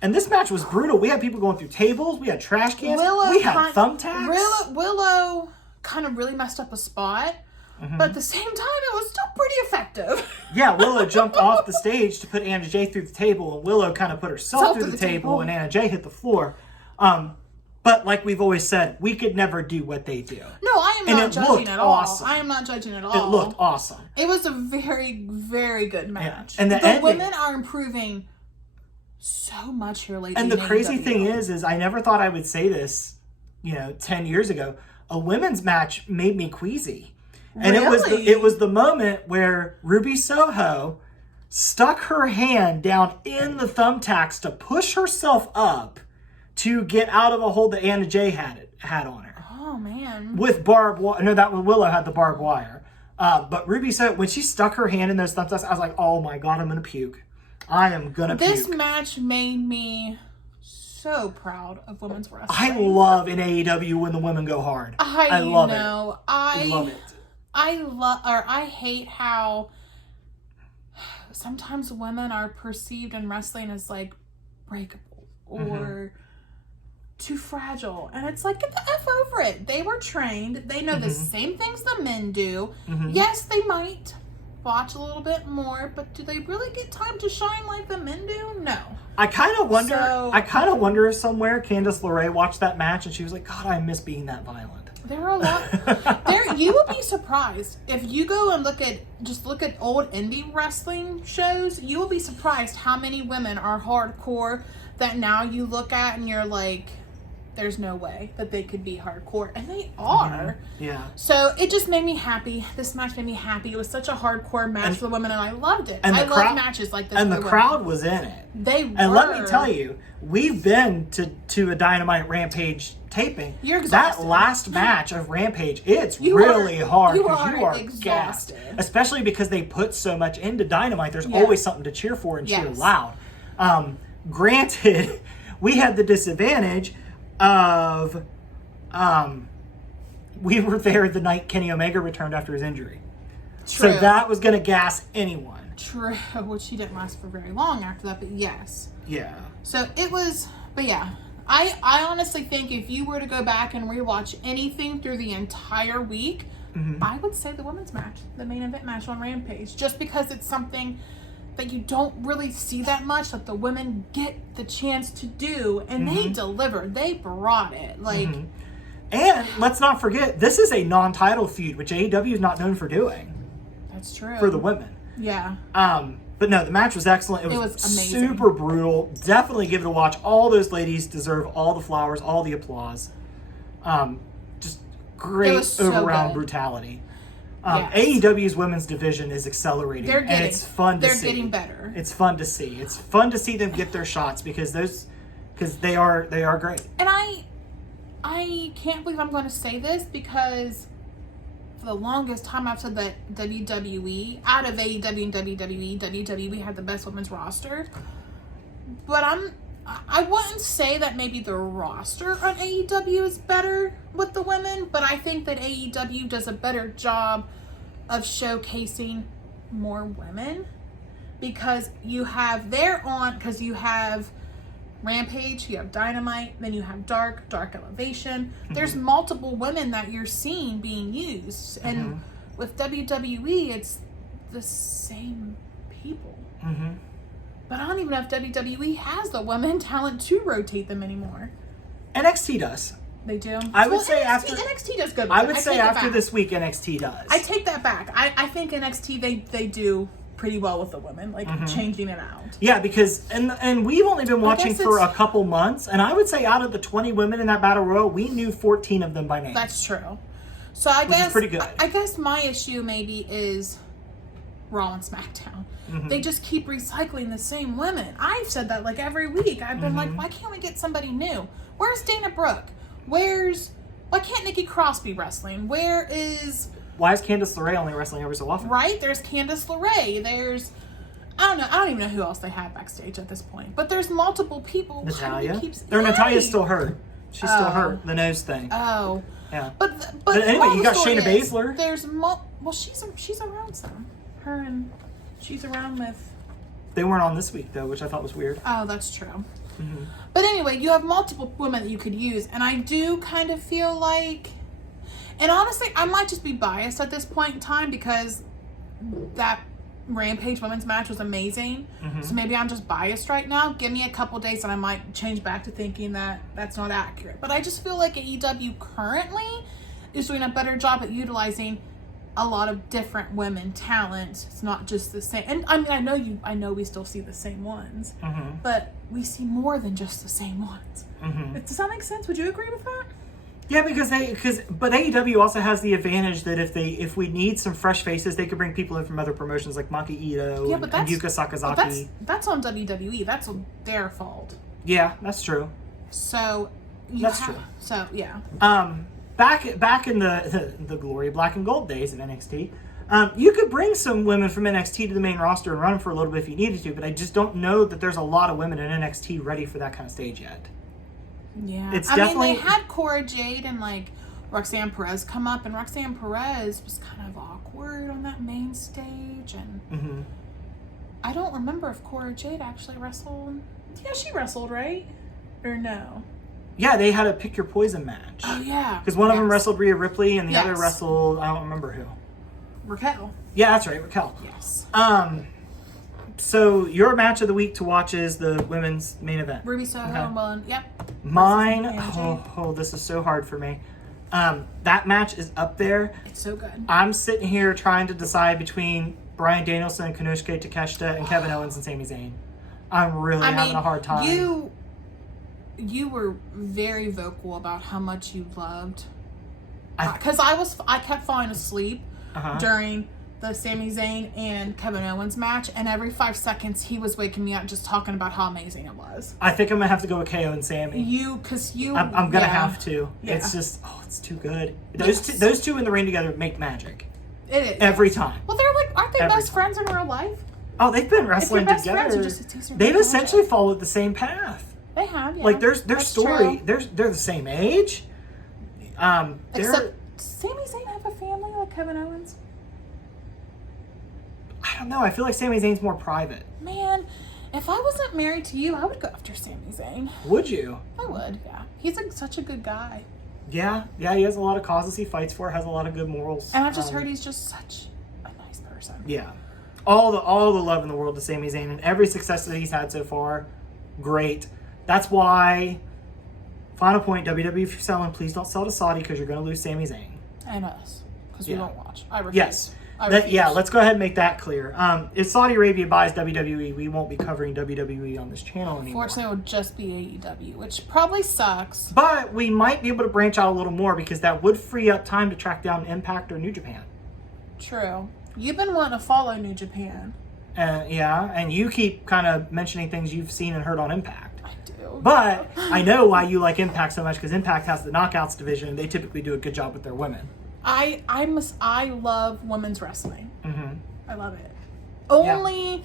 and this match was brutal. We had people going through tables. We had trash cans. We had thumbtacks. Willow kind of really messed up a spot. But at the same time, it was still pretty effective. Yeah, Willow jumped off the stage to put Anna Jay through the table, and Willow kind of put herself through the table, and Anna Jay hit the floor. But like we've always said, we could never do what they do. No, I am not judging at all. Awesome. I am not judging at all. It looked awesome. It was a very, very good match. Yeah. And the women are improving so much here lately. And the crazy thing is I never thought I would say this, 10 years ago. A women's match made me queasy. And it was the moment where Ruby Soho stuck her hand down in the thumbtacks to push herself up to get out of a hold that Anna Jay had on her. Oh man! With barbed wire. No, that one Willow had the barbed wire. But Ruby Soho, when she stuck her hand in those thumbtacks, I was like, "Oh my god, I'm gonna puke! I am gonna puke." This match made me so proud of women's wrestling. I love in AEW when the women go hard. I love it. I love it. I hate how sometimes women are perceived in wrestling as like breakable or too fragile. And it's like, get the F over it. They were trained. They know the same things the men do. Yes, they might watch a little bit more, but do they really get time to shine like the men do? No. I kind of wonder if somewhere Candice LeRae watched that match and she was like, God, I miss being that violent. There are a lot. You will be surprised if you go and look at old indie wrestling shows. You will be surprised how many women are hardcore that now you look at and you're like, there's no way that they could be hardcore, and they are. Yeah. So it just made me happy. This match made me happy. It was such a hardcore match for the women, and I loved it. I love matches like this. And the crowd was in it. They were. And let me tell you, we've been to a Dynamite Rampage taping. You're exhausted. That last match of Rampage, it's really hard because you are exhausted. Gassed. Especially because they put so much into Dynamite. There's always something to cheer for and cheer loud. Granted, we had the disadvantage of we were there the night Kenny Omega returned after his injury. True. So that was going to gas anyone. True, which he didn't last for very long after that, but yes. Yeah. So it was, but yeah. I honestly think if you were to go back and rewatch anything through the entire week, I would say the women's match, the main event match on Rampage, just because it's something that you don't really see that much, that the women get the chance to do, and they delivered. They brought it. And let's not forget, this is a non-title feud, which AEW is not known for doing. That's true. For the women. Yeah. But no, the match was excellent. It was amazing. Super brutal. Definitely give it a watch. All those ladies deserve all the flowers, all the applause. Just great overall brutality. Yes. AEW's women's division is accelerating, and it's fun to see. They're getting better. It's fun to see. It's fun to see them get their shots because they are great. And I can't believe I'm going to say this because for the longest time I've said that WWE, out of AEW and WWE had the best women's roster. But I wouldn't say that maybe the roster on AEW is better with the women, but I think that AEW does a better job of showcasing more women because you have Rampage, you have Dynamite, then you have Dark Elevation. Mm-hmm. There's multiple women that you're seeing being used. And with WWE, it's the same people. Mm-hmm. But I don't even know if WWE has the women talent to rotate them anymore. NXT does. They do? I would say NXT does good. I would say after this week, NXT does. I take that back. I think NXT, they do pretty well with the women, like changing it out. Yeah, because and we've only been watching for a couple months, and I would say out of the 20 women in that battle royal, we knew 14 of them by name. That's true. So I guess is pretty good. I guess my issue maybe is Raw and SmackDown. They just keep recycling the same women. I've said that like every week. I've been like, why can't we get somebody new? Where's Dana Brooke? Why can't Nikki Cross be wrestling? Why is Candice LeRae only wrestling every so often? Right? There's Candice LeRae. There's, I don't know. I don't even know who else they have backstage at this point. But there's multiple people. Natalia? Natalia's still hurt. She's still hurt. The nose thing. Oh. Yeah. But anyway, you got Shayna Baszler. There's she's around some. She's around with. They weren't on this week though, which I thought was weird. Oh, that's true. But anyway, you have multiple women that you could use, and I do kind of feel like, and honestly, I might just be biased at this point in time because that Rampage women's match was amazing. So maybe I'm just biased right now. Give me a couple days and I might change back to thinking that that's not accurate. But I just feel like AEW currently is doing a better job at utilizing a lot of different women talent. It's not just the same. And I mean, I know we still see the same ones, but we see more than just the same ones. Does that make sense? Would you agree with that? Yeah, but AEW also has the advantage that if we need some fresh faces, they could bring people in from other promotions like Maki Ito and Yuka Sakazaki. That's on WWE. That's their fault. Yeah, that's true. So true. So yeah. Back in the glory black and gold days of NXT, you could bring some women from NXT to the main roster and run them for a little bit if you needed to, but I just don't know that there's a lot of women in NXT ready for that kind of stage yet. Yeah. I mean, they had Cora Jade and like Roxanne Perez come up, and Roxanne Perez was kind of awkward on that main stage, and I don't remember if Cora Jade actually wrestled. Yeah, she wrestled, right? Or no? Yeah, they had a pick your poison match. Oh yeah. Because one of them wrestled Rhea Ripley, and the other wrestled, I don't remember who. Raquel. Yeah, that's right, Raquel. Yes. So your match of the week to watch is the women's main event. Ruby Soho and Willen. Yep. Mine. This is so hard for me. That match is up there. It's so good. I'm sitting here trying to decide between Bryan Danielson, Konosuke Takeshita, and Kevin Owens and Sami Zayn. I'm really having a hard time. You were very vocal about how much you loved. Because I kept falling asleep during the Sami Zayn and Kevin Owens match, and every 5 seconds he was waking me up just talking about how amazing it was. I think I'm gonna have to go with KO and Sammy. I'm gonna have to. Yeah. It's just it's too good. Those two in the ring together make magic. It is every time. Well, aren't they best friends in real life? Oh, they've been wrestling together. They've essentially followed the same path. They have, yeah. Like their story, they're the same age. Except Sami Zayn have a family like Kevin Owens? I don't know. I feel like Sami Zayn's more private. Man, if I wasn't married to you, I would go after Sami Zayn. Would you? I would, yeah. He's such a good guy. Yeah, he has a lot of causes he fights for, has a lot of good morals. And I just heard he's just such a nice person. Yeah. All the love in the world to Sami Zayn, and every success that he's had so far, great. That's why, final point, WWE, if you're selling, please don't sell to Saudi because you're going to lose Sami Zayn. And us. Because we don't watch. I refuse. Yes. Let's go ahead and make that clear. If Saudi Arabia buys WWE, we won't be covering WWE on this channel anymore. Unfortunately, it would just be AEW, which probably sucks. But we might be able to branch out a little more because that would free up time to track down Impact or New Japan. True. You've been wanting to follow New Japan. And you keep kind of mentioning things you've seen and heard on Impact. I do. But I know why you like Impact so much, because Impact has the Knockouts division, and they typically do a good job with their women. I love women's wrestling. Mm-hmm. I love it. Only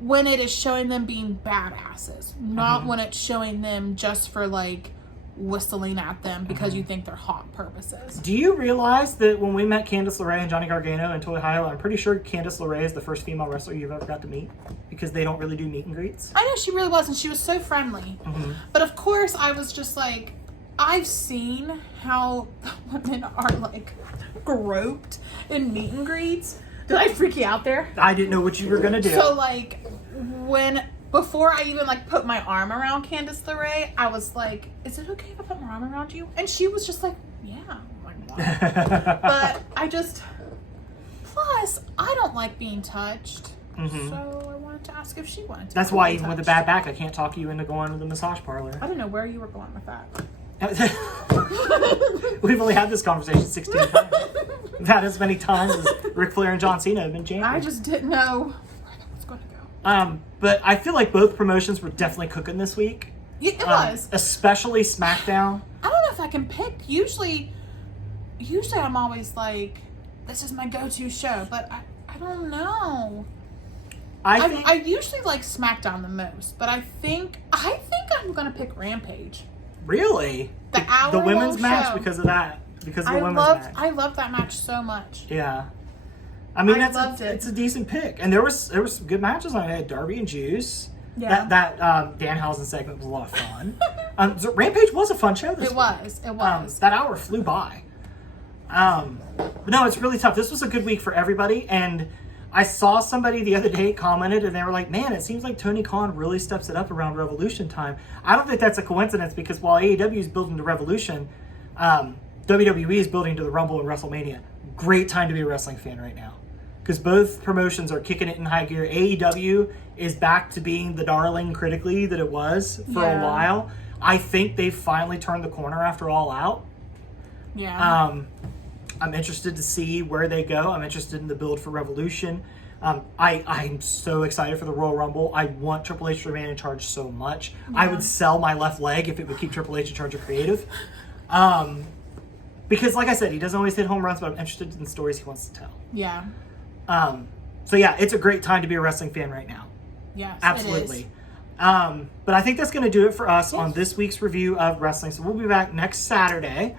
when it is showing them being badasses, not when it's showing them just for like whistling at them because you think they're hot purposes. Do you realize that when we met Candice LeRae and Johnny Gargano in Toy Hio, I'm pretty sure Candice LeRae is the first female wrestler you've ever got to meet, because they don't really do meet and greets? I know, she really was, and she was so friendly. But of course, I was just like, I've seen how women are like groped in meet and greets. Did I freak you out there? I didn't know what you were gonna do. So like, before I even like put my arm around Candice LeRae, I was like, "Is it okay if I put my arm around you?" And she was just like, "Yeah." I'm like, "Wow." But plus, I don't like being touched. So I wanted to ask if she wanted to. That's why even with a bad back, I can't talk you into going to the massage parlor. I don't know where you were going with that. We've only had this conversation 16 times. We've had as many times as Ric Flair and John Cena have been champions. I just didn't know where that was going to go. But I feel like both promotions were definitely cooking this week. It was. Especially SmackDown. I don't know if I can pick. Usually I'm always like, this is my go-to show, but I don't know. I usually like SmackDown the most, but I think I'm gonna pick Rampage. Really? The women's match show. Because of that. Because of the women's match. I loved that match so much. Yeah. I mean, it's a decent pick. And there was some good matches on it. I had Darby and Juice. Yeah. That Danhausen segment was a lot of fun. So Rampage was a fun show this week. It was. That hour flew by. But no, it's really tough. This was a good week for everybody, and I saw somebody the other day commented, and they were like, "Man, it seems like Tony Khan really steps it up around Revolution time." I don't think that's a coincidence, because while AEW is building to Revolution, WWE is building to the Rumble and WrestleMania. Great time to be a wrestling fan right now, because both promotions are kicking it in high gear. AEW is back to being the darling critically that it was for a while. I think they've finally turned the corner after All Out. Yeah. I'm interested to see where they go. I'm interested in the build for Revolution. I'm so excited for the Royal Rumble. I want Triple H to remain in charge so much. Yeah. I would sell my left leg if it would keep Triple H in charge of creative. Because like I said, he doesn't always hit home runs, but I'm interested in the stories he wants to tell. Yeah. So yeah, it's a great time to be a wrestling fan right now. Yes, absolutely. It is. But I think that's going to do it for us on this week's review of wrestling. So we'll be back next Saturday.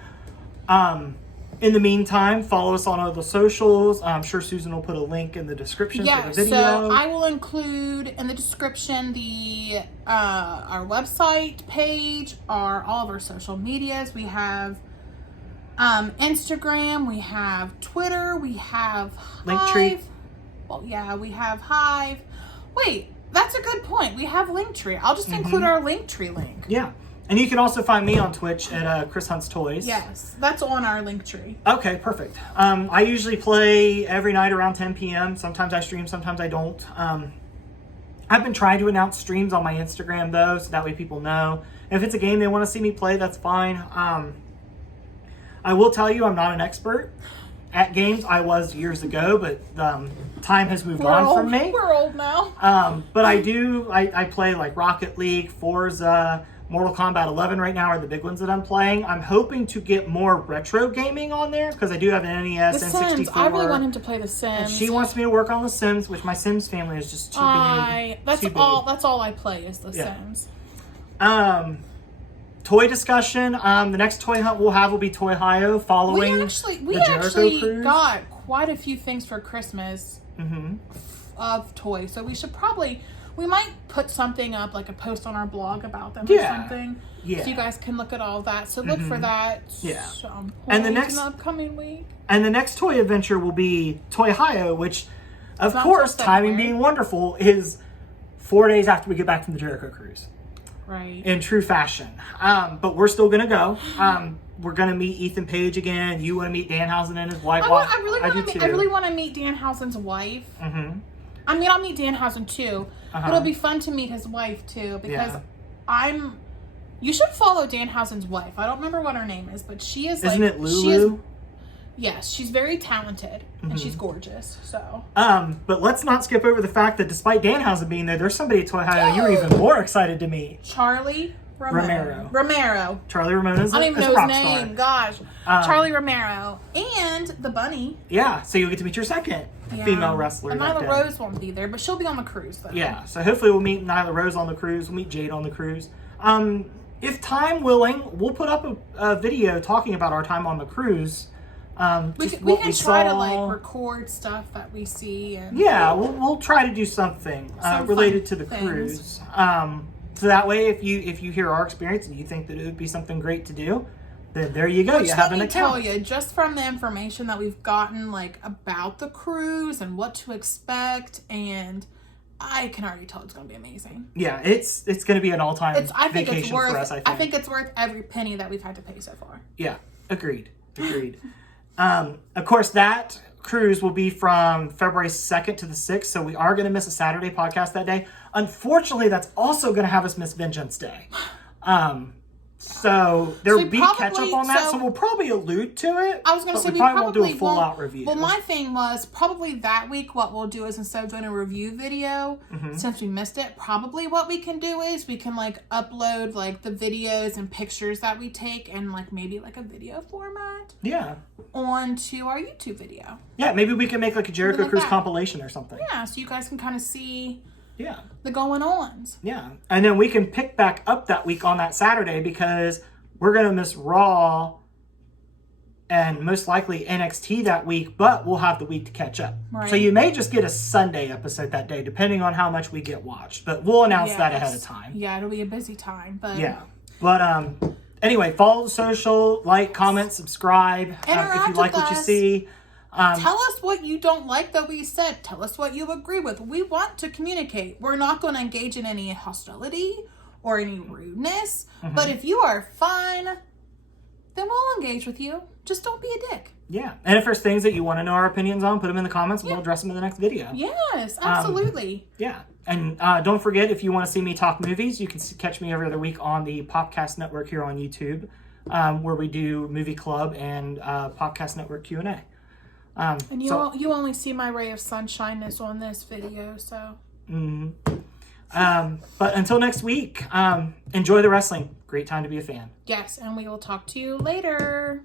In the meantime, follow us on all the socials. I'm sure Susan will put a link in the description for the video. So I will include in the description the our website page, all of our social medias. We have Instagram, we have Twitter, we have Linktree. Well, yeah, we have Hive. Wait, that's a good point. We have Linktree. I'll just include our Linktree link. Yeah. And you can also find me on Twitch at Chris Hunt's Toys. Yes, that's on our Linktree. Okay, perfect. I usually play every night around 10 p.m. Sometimes I stream, sometimes I don't. I've been trying to announce streams on my Instagram, though, so that way people know. And if it's a game they want to see me play, that's fine. I will tell you, I'm not an expert at games. I was years ago, but time has moved on from me. We're old now. But I play like Rocket League, Forza, Mortal Kombat 11 right now are the big ones that I'm playing. I'm hoping to get more retro gaming on there, because I do have an NES and Sims. 64. I really want him to play The Sims. And she wants me to work on The Sims, which my Sims family is just too big. That's all I play is The Sims. Toy discussion. The next toy hunt we'll have will be Toy Hio, following the Jericho cruise. Got quite a few things for Christmas of toys, so we might put something up, like a post on our blog about them or something. Yeah. So you guys can look at all that. So look for that. Yeah. And in the upcoming week. And the next toy adventure will be Toy Hio, which, of course, timing being wonderful, is 4 days after we get back from the Jericho cruise. Right. In true fashion. But we're still going to go. we're gonna meet Ethan Page again. You want to meet Danhausen and his wife. I really want to meet Danhausen's wife. Mm-hmm. I mean, I'll meet Danhausen too. But it'll be fun to meet his wife too, because you should follow Danhausen's wife. I don't remember what her name is, but she is Isn't it Lulu? Yes, she's very talented and she's gorgeous. So. But let's not skip over the fact that despite Danhausen being there, there's somebody at Toy High you were even more excited to meet. Charlie Romero. Charlie Ramona's I don't even know his name. Gosh. Charlie Romero. And the bunny. Yeah, so you'll get to meet your second female wrestler. And Nyla Rose won't be there, but she'll be on the cruise though. Yeah, so hopefully we'll meet Nyla Rose on the cruise. We'll meet Jade on the cruise. If time willing, we'll put up a video talking about our time on the cruise. We can try to like record stuff that we see. And we'll try to do something related to the cruise. So that way, if you hear our experience and you think that it would be something great to do, then there you go. You have an account. Tell you, just from the information that we've gotten, like about the cruise and what to expect, and I can already tell it's going to be amazing. Yeah, it's going to be an all-time vacation for us. I think it's worth every penny that we've had to pay so far. Yeah, agreed. Of course, that cruise will be from February 2nd to the 6th, so we are going to miss a Saturday podcast that day. Unfortunately, that's also going to have us miss Vengeance Day. So there will be catch-up on that, so we'll probably allude to it. I was going to say, we probably won't do a full-out review. Well, my thing was, probably that week, what we'll do is, instead of doing a review video, since we missed it, probably what we can do is, we can, like, upload, like, the videos and pictures that we take in, like, maybe, like, a video format. Yeah. Onto our YouTube video. Yeah, maybe we can make, like, a Jericho Cruise compilation or something. Yeah, so you guys can kind of see... Yeah. The going-ons. Yeah. And then we can pick back up that week on that Saturday because we're going to miss Raw and most likely NXT that week, but we'll have the week to catch up. Right. So you may just get a Sunday episode that day, depending on how much we get watched. But we'll announce that ahead of time. Yeah, it'll be a busy time. But yeah. But anyway, follow the social, like, comment, subscribe if you like what you see. Tell us what you don't like that we said. Tell us what you agree with. We want to communicate. We're not going to engage in any hostility or any rudeness. But if you are fine, then we'll engage with you. Just don't be a dick. Yeah. And if there's things that you want to know our opinions on, put them in the comments and we'll address them in the next video. Yes, absolutely. Yeah. And don't forget, if you want to see me talk movies, you can catch me every other week on the Popcast Network here on YouTube, where we do Movie Club and Popcast Network Q&A. And you only see my ray of sunshyness on this video, so. But until next week, enjoy the wrestling. Great time to be a fan. Yes, and we will talk to you later.